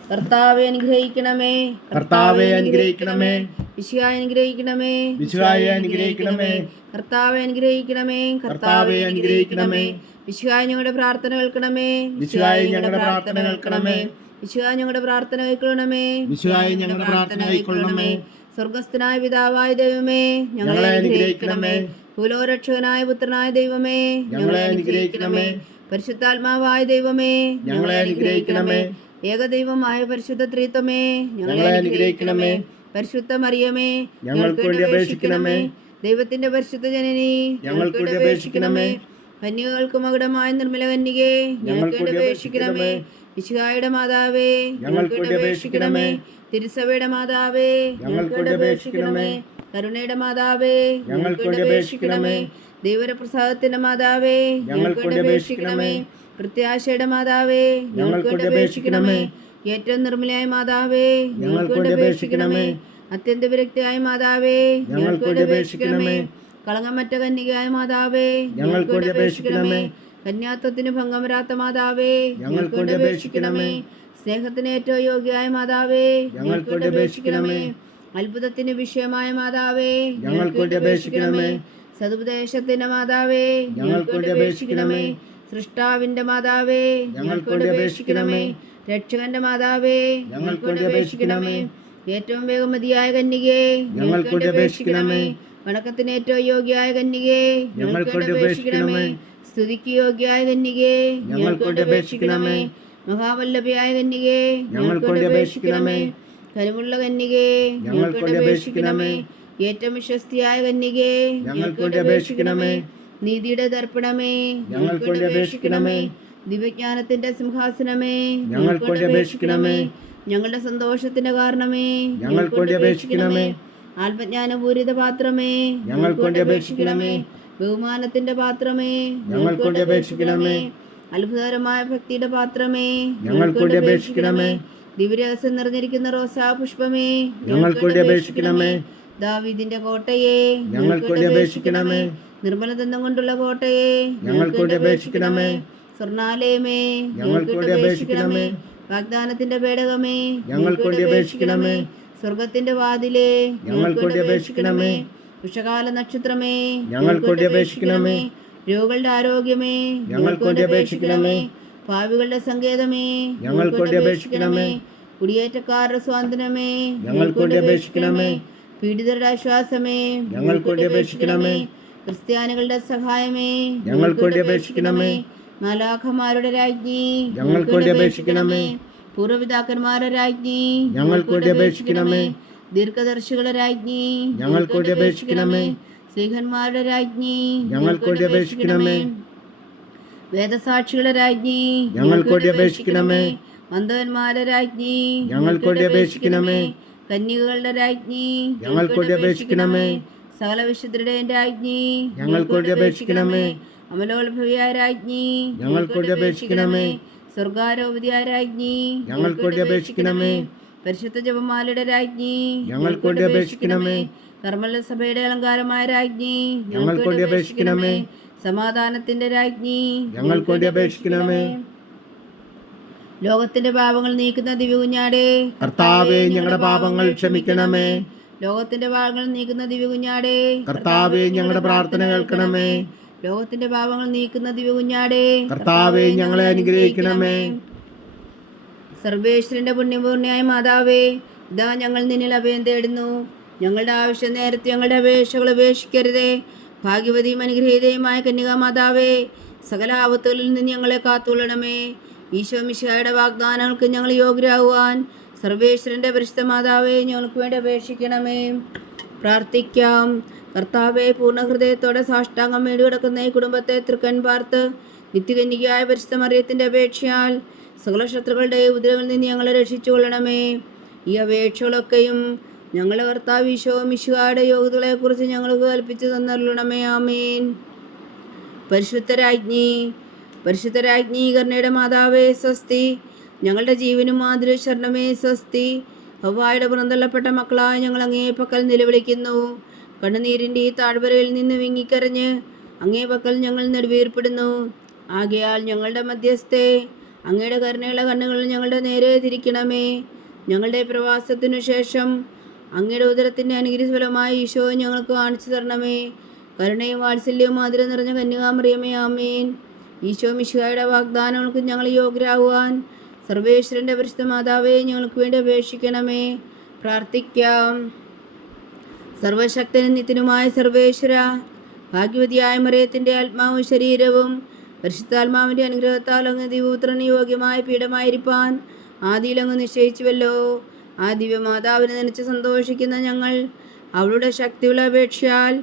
കർത്താവെ അനുഗ്രഹിക്കണമേ. കർത്താവെ അനുഗ്രഹിക്കണമേ. വിശുദ്ധായ അനുഗ്രഹിക്കണമേ. വിശുദ്ധായ അനുഗ്രഹിക്കണമേ. കർത്താവെ അനുഗ്രഹിക്കണമേ. കർത്താവെ അനുഗ്രഹിക്കണമേ. വിശുദ്ധായ ഞങ്ങളുടെ പ്രാർത്ഥന കേൾക്കണമേ. വിശുദ്ധായ ഞങ്ങളുടെ പ്രാർത്ഥന കേൾക്കണമേ. വിശുദ്ധായ ഞങ്ങളുടെ പ്രാർത്ഥന കൈക്കൊള്ളണമേ. വിശുദ്ധായ ഞങ്ങളുടെ പ്രാർത്ഥന കൈക്കൊള്ളണമേ. സ്വർഗസ്ഥനായ പിതാവായ ദൈവമേ, ഞങ്ങളെ അനുഗ്രഹിക്കണമേ. ഭൂലോകരക്ഷകനായ പുത്രനായ ദൈവമേ, ഞങ്ങളെ അനുഗ്രഹിക്കണമേ. പരിശുദ്ധാത്മാവായ ദൈവമേ, ഞങ്ങളെ അനുഗ്രഹിക്കണമേ. ഏകദൈവമായ പരിശുദ്ധ ത്രിത്വമേ, ഞങ്ങളെ അനുഗ്രഹിക്കണമേ. പരിശുദ്ധ മറിയമേ, ഞങ്ങൾക്ക് വേണ്ടി അപേക്ഷിക്കണമേ. ദൈവത്തിന്റെ പരിശുദ്ധ ജനനി, ഞങ്ങൾക്ക് വേണ്ടി അപേക്ഷിക്കണമേ. കന്യകൾക്ക് മകുടമായ നിർമ്മല കന്യകേ, ഞങ്ങൾക്ക് വേണ്ടി അപേക്ഷിക്കണമേ. വിശുദ്ധായുടെ മാതാവേ, ഞങ്ങൾക്ക് വേണ്ടി അപേക്ഷിക്കണമേ. തിരുസഭയുടെ മാതാവേ, ഞങ്ങൾക്ക് വേണ്ടി അപേക്ഷിക്കണമേ. കരുണയുടെ മാതാവേ, ഞങ്ങൾക്ക് വേണ്ടി അപേക്ഷിക്കണമേ. ദൈവപ്രസാദത്തിന്റെ മാതാവേ, ഞങ്ങൾക്ക് വേണ്ടി അപേക്ഷിക്കണമേ. പ്രത്യാശയുടെ മാതാവേ, ഞങ്ങൾക്ക് വേണ്ടി അപേക്ഷിക്കണമേ. ഏറ്റവും നിർമ്മലയായ മാതാവേ, ഞങ്ങൾക്ക് വേണ്ടി അപേക്ഷിക്കണമേ. അത്യന്ത വിരക്തിയായ മാതാവേ, ഞങ്ങൾക്ക് വേണ്ടി അപേക്ഷിക്കണമേ. കളങ്കമറ്റ കന്യകയായ മാതാവേ, ഞങ്ങൾക്ക് വേണ്ടി അപേക്ഷിക്കണമേ. കന്യാത്വത്തിന് ഭംഗം വരാത്ത മാതാവേ, ഞങ്ങൾക്ക് വേണ്ടി അപേക്ഷിക്കണമേ. സ്നേഹത്തിന് ഏറ്റവും യോഗ്യയായ മാതാവേ, ഞങ്ങൾക്ക് വേണ്ടി അപേക്ഷിക്കണമേ. അത്ഭുതത്തിന് വിഷയമായ മാതാവേ, ഞങ്ങൾക്ക് വേണ്ടി അപേക്ഷിക്കണമേ. സതുപദേശത്തിന്റെ മാതാവേ, ഞങ്ങൾക്ക് വേണ്ടി അപേക്ഷിക്കണമേ. സൃഷ്ടാവിന്റെ മാതാവേ, ഞങ്ങൾക്ക് വേണ്ടി അപേക്ഷിക്കണമേ. രക്ഷകന്റെ മാതാവേ, ഞങ്ങൾക്ക് വേണ്ടി അപേക്ഷിക്കണമേ. ഏറ്റവും വേഗമതിയായ കന്യകേ, ഞങ്ങൾക്ക് വേണ്ടി അപേക്ഷിക്കണമേ. വണക്കത്തിന് ഏറ്റവും യോഗ്യയായ കന്യകേ, ഞങ്ങൾക്ക് വേണ്ടി അപേക്ഷിക്കണമേ. സ്തുതിക്ക് യോഗ്യയായ കന്യകേ, ഞങ്ങൾക്ക് വേണ്ടി അപേക്ഷിക്കണമേ. മഹാവല്ലഭയായ കന്യകേ, ഞങ്ങൾക്ക് വേണ്ടി അപേക്ഷിക്കണമേ. കരുമുള്ള കന്യകേ, ഞങ്ങൾക്ക് വേണ്ടി അപേക്ഷിക്കണമേ. ഏറ്റവും വിശ്വസ്തിയായ കന്യകേ, ഞങ്ങൾക്ക് വേണ്ടി അപേക്ഷിക്കണമേ. നീതിയുടെ ദർപ്പണമേ, ഞങ്ങൾക്ക് വേണ്ടി അപേക്ഷിക്കണമേ. ദിവ്യജ്ഞാനത്തിന്റെ സിംഹാസനമേ, ഞങ്ങൾക്ക് വേണ്ടി അപേക്ഷിക്കണമേ. ഞങ്ങളുടെ സന്തോഷത്തിന്റെ കാരണമേ, ഞങ്ങൾക്ക് വേണ്ടി അപേക്ഷിക്കണമേ. ആത്മജ്ഞാനപൂരിത പാത്രമേ, ഞങ്ങൾക്ക് വേണ്ടി അപേക്ഷിക്കണമേ. ബഹുമാനത്തിന്റെ പാത്രമേ, ഞങ്ങൾക്ക് വേണ്ടി അപേക്ഷിക്കണമേ. അത്ഭുതകരമായ ഭക്തിയുടെ പാത്രമേ, ഞങ്ങൾക്ക് വേണ്ടി അപേക്ഷിക്കണമേ. ദിവ്യരഹസ്യം നിറഞ്ഞിരിക്കുന്ന റോസാ പുഷ്പമേ, ഞങ്ങൾക്ക് വേണ്ടി അപേക്ഷിക്കണമേ. ദാവീദിന്റെ കോട്ടയെ, ഞങ്ങൾക്ക് വേണ്ടി അപേക്ഷിക്കണമേ. നിർമ്മലദന്തം കൊണ്ടുള്ള കോട്ടയെ, ഞങ്ങൾക്ക് വേണ്ടി അപേക്ഷിക്കണമേ. സ്വർണാലയമേ, ഞങ്ങൾക്ക് വേണ്ടി അപേക്ഷിക്കണമേ. വാഗ്ദാനത്തിന്റെ പേടകമേ, ഞങ്ങൾക്ക് വേണ്ടി അപേക്ഷിക്കണമേ. സ്വർഗത്തിന്റെ വാതിലേ, ഞങ്ങൾക്ക് വേണ്ടി അപേക്ഷിക്കണമേ. ഉഷകാല നക്ഷത്രമേ, ഞങ്ങൾക്ക് വേണ്ടി അപേക്ഷിക്കണമേ. രോഗികളുടെ ആരോഗ്യമേ, ഞങ്ങൾക്ക് വേണ്ടി അപേക്ഷിക്കണമേ. ഭാവികളുടെ സങ്കേതമേ, ഞങ്ങൾക്ക് വേണ്ടി അപേക്ഷിക്കണമേ. കുടിയേറ്റക്കാരുടെ സ്വാതന്ത്ര്യമേ, ഞങ്ങൾക്ക് വേണ്ടി അപേക്ഷിക്കണമേ. പീഡിതരുടെ ആശ്വാസമേ, ഞങ്ങൾക്ക് വേണ്ടി അപേക്ഷിക്കണമേ. ക്രിസ്ത്യാനികളുടെ സഹായമേ, ഞങ്ങൾക്ക് വേണ്ടി അപേക്ഷിക്കണമേ. മാലാഖമാരുടെ രാജ്ഞി, ഞങ്ങൾക്ക് വേണ്ടി അപേക്ഷിക്കണമേ. പൂർവ്വപിതാക്കന്മാരുടെ രാജ്ഞി, ഞങ്ങൾക്ക് വേണ്ടി അപേക്ഷിക്കണമേ. ദീർഘദർശികളുടെ രാജ്ഞി, ഞങ്ങൾക്ക് വേണ്ടി അപേക്ഷിക്കണമേ. സ്ത്രീഹന്മാരുടെ രാജ്ഞി, ഞങ്ങൾക്ക് വേണ്ടി അപേക്ഷിക്കണമേ. വേദസാക്ഷികളുടെ രാജ്ഞി, ഞങ്ങൾക്ക് വേണ്ടി അപേക്ഷിക്കണമേ. മന്ദവന്മാരുടെ രാജ്ഞി, ഞങ്ങൾക്ക് വേണ്ടി അപേക്ഷിക്കണമേ. കന്യകകളുടെ രാജ്ഞി, ഞങ്ങൾക്ക് വേണ്ടി അപേക്ഷിക്കണമേ. സകല വിശുദ്ധരുടെയും രാജ്ഞി, ഞങ്ങൾക്ക് വേണ്ടി അപേക്ഷിക്കണമേ. അമലോത്ഭവിയായ രാജ്ഞി, ഞങ്ങൾക്ക് വേണ്ടി അപേക്ഷിക്കണമേ. സ്വർഗാരോപതിയായ രാജ്ഞി, ഞങ്ങൾക്ക് വേണ്ടി അപേക്ഷിക്കണമേ. പരിശുദ്ധ ജപമാലയുടെ രാജ്ഞി, ഞങ്ങൾക്ക് വേണ്ടി അപേക്ഷിക്കണമേ. കർമ്മല സഭയുടെ അലങ്കാരമായ രാജ്ഞി, ഞങ്ങൾക്ക് വേണ്ടി അപേക്ഷിക്കണമേ. സമാധാനത്തിന്റെ രാജ്ഞി, ഞങ്ങൾക്ക് വേണ്ടി അപേക്ഷിക്കണമേ. ലോകത്തിന്റെ പാപങ്ങൾ നീക്കുന്ന ദിവ്യകുഞ്ഞാടേ, കർത്താവേ ഞങ്ങളുടെ പാപങ്ങൾ ക്ഷമിക്കണമേ. ലോകത്തിന്റെ പാപങ്ങൾ നീക്കുന്ന ദിവ്യകുഞ്ഞാടേ, കർത്താവേ ഞങ്ങളുടെ പ്രാർത്ഥന കേൾക്കണമേ. ലോകത്തിന്റെ പാപങ്ങൾ നീക്കുന്ന ദിവ്യകുഞ്ഞാടേ, കർത്താവേ ഞങ്ങളെ അനുഗ്രഹിക്കണമേ. സർവേശ്വരന്റെ പുണ്യപൂർണ്ണയായ മാതാവേ, ഇതാ ഞങ്ങൾ നിന്നിൽ അഭയം തേടുന്നു. ഞങ്ങളുടെ ആവശ്യം നേരത്തെ ഞങ്ങളുടെ അപേക്ഷകൾ ഉപേക്ഷിക്കരുതേ. ഭാഗ്യവതിയും അനുഗ്രഹീതയുമായ കന്യകാ മാതാവേ, സകല ആപത്തുകളിൽ നിന്ന് ഞങ്ങളെ കാത്തുകൊള്ളണമേ. ഈശോ മിശിഹായുടെ വാഗ്ദാനങ്ങൾക്ക് ഞങ്ങൾ യോഗ്യരാകുവാൻ സർവേശ്വരന്റെ പരിശുദ്ധ മാതാവേ, ഞങ്ങൾക്ക് വേണ്ടി അപേക്ഷിക്കണമേ. പ്രാർത്ഥിക്കാം. കർത്താവെ, പൂർണ്ണ ഹൃദയത്തോടെ സാഷ്ടാംഗം മേടികിടക്കുന്ന ഈ കുടുംബത്തെ തൃക്കൺ പാർത്ത് നിത്യകന്യകയായ പരിശുദ്ധ മറിയത്തിന്റെ അപേക്ഷയാൽ സകല ശത്രുക്കളുടെ ഉപദ്രവങ്ങളിൽ നിന്ന് ഞങ്ങളെ രക്ഷിച്ചുകൊള്ളണമേ. ഈ അപേക്ഷകളൊക്കെയും ഞങ്ങളുടെ കർത്താവ് ഈശോ മിശിഹായുടെ യോഗ്യതകളെക്കുറിച്ച് ഞങ്ങൾക്ക് കൽപ്പിച്ചു തന്നരുളണമേ. ആമേൻ. പരിശുദ്ധരാജ്ഞി കരുണയുടെ മാതാവേ സ്വസ്തി. ഞങ്ങളുടെ ജീവനും മാതൃ ശരണമേ സ്വസ്തി. ഹവ്വായുടെ പുറന്തള്ളപ്പെട്ട മക്കളായ ഞങ്ങൾ അങ്ങേ പക്കൽ നിലവിളിക്കുന്നു. കണ്ണുനീരിൻ്റെ ഈ താഴ്വരയിൽ നിന്ന് വിങ്ങിക്കരഞ്ഞ് അങ്ങേ പക്കൽ ഞങ്ങൾ നെടുവീർപ്പെടുന്നു. ആകയാൽ ഞങ്ങളുടെ മധ്യസ്ഥെ അങ്ങയുടെ കരുണയുള്ള കണ്ണുകൾ ഞങ്ങളുടെ നേരെ തിരിക്കണമേ. ഞങ്ങളുടെ പ്രവാസത്തിനു ശേഷം അങ്ങയുടെ ഉദരത്തിൻ്റെ അനുഗ്രഹഫലമായി ഈശോ ഞങ്ങൾക്ക് കാണിച്ചു തരണമേ. കരുണയും വാത്സല്യവും മാതിരി നിറഞ്ഞ കന്യകാമറിയമേ, ആമേൻ. ഈശോ മിശിഹായുടെ വാഗ്ദാനങ്ങൾക്ക് ഞങ്ങൾ യോഗ്യരാകുവാൻ സർവേശ്വരൻ്റെ പരിശുദ്ധ മാതാവേ, ഞങ്ങൾക്ക് വേണ്ടി അപേക്ഷിക്കണമേ. പ്രാർത്ഥിക്കാം. സർവശക്തനും നിത്യനുമായ സർവേശ്വര, ഭാഗ്യവതിയായ മറിയത്തിൻ്റെ ആത്മാവും ശരീരവും പരിശുദ്ധാത്മാവിൻ്റെ അനുഗ്രഹത്താൽ അങ്ങ് ദിവ്യപുത്രന് യോഗ്യമായ പീഠമായിരിക്കാൻ ആദിയിൽ അങ്ങ് നിശ്ചയിച്ചുവല്ലോ. ആ ദിവ്യമാതാവിനെ നനച്ച് സന്തോഷിക്കുന്ന ഞങ്ങൾ അവളുടെ ശക്തിയുള്ള അപേക്ഷയാൽ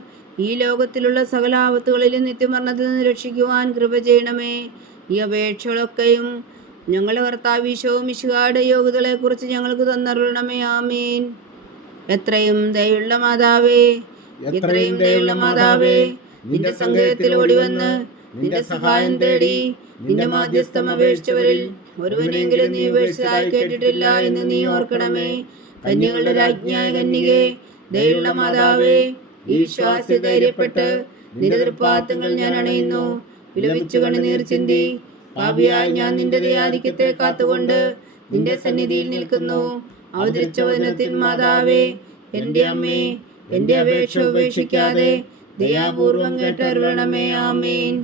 ഈ ലോകത്തിലുള്ള സകല ആപത്തുകളിലും നിത്യമരണത്തിൽ നിന്ന് രക്ഷിക്കുവാൻ കൃപ ചെയ്യണമേ. ഈ അപേക്ഷകളൊക്കെയും ഞങ്ങളുടെ കർത്താവ് ഈശോ മിശിഹായുടെ യോഗ്യതകളെക്കുറിച്ച് ഞങ്ങൾക്ക് തന്നരുളണമേ. ആമേൻ. എത്രയും ദയുള്ള മാതാവേ, നിന്റെ സങ്കേതത്തിൽ ഓടിവന്ന് നിന്റെ സഹായം തേടി നിന്റെ മാധ്യസ്ഥം അപേക്ഷിച്ചവരിൽ ഒരുവനെങ്കിലും നീ ഉപേക്ഷിച്ചതായി കേട്ടിട്ടില്ല എന്ന് നീ ഓർക്കണമേ. കന്യകളുടെ രാജ്ഞിയായ കന്യകേ, ദയുള്ള മാതാവേ, ഈ ശ്വാസ ധൈര്യപ്പെട്ട് നിന്റെ തൃപ്പാദങ്ങൾ ഞാൻ അണയുന്നു. വിലപിച്ചു കണ്ണുനീർ ചിന്തി പാപിയായി ഞാൻ നിന്റെ ദയാധിക്യത്തെ കാത്തുകൊണ്ട് നിന്റെ സന്നിധിയിൽ നിൽക്കുന്നു. അവതരിച്ച വചനത്തിൻ മാതാവേ, എൻ്റെ അമ്മേ, എൻ്റെ അപേക്ഷ ഉപേക്ഷിക്കാതെ ദയാപൂർവം കേട്ടരുളണമേ. ആമേൻ.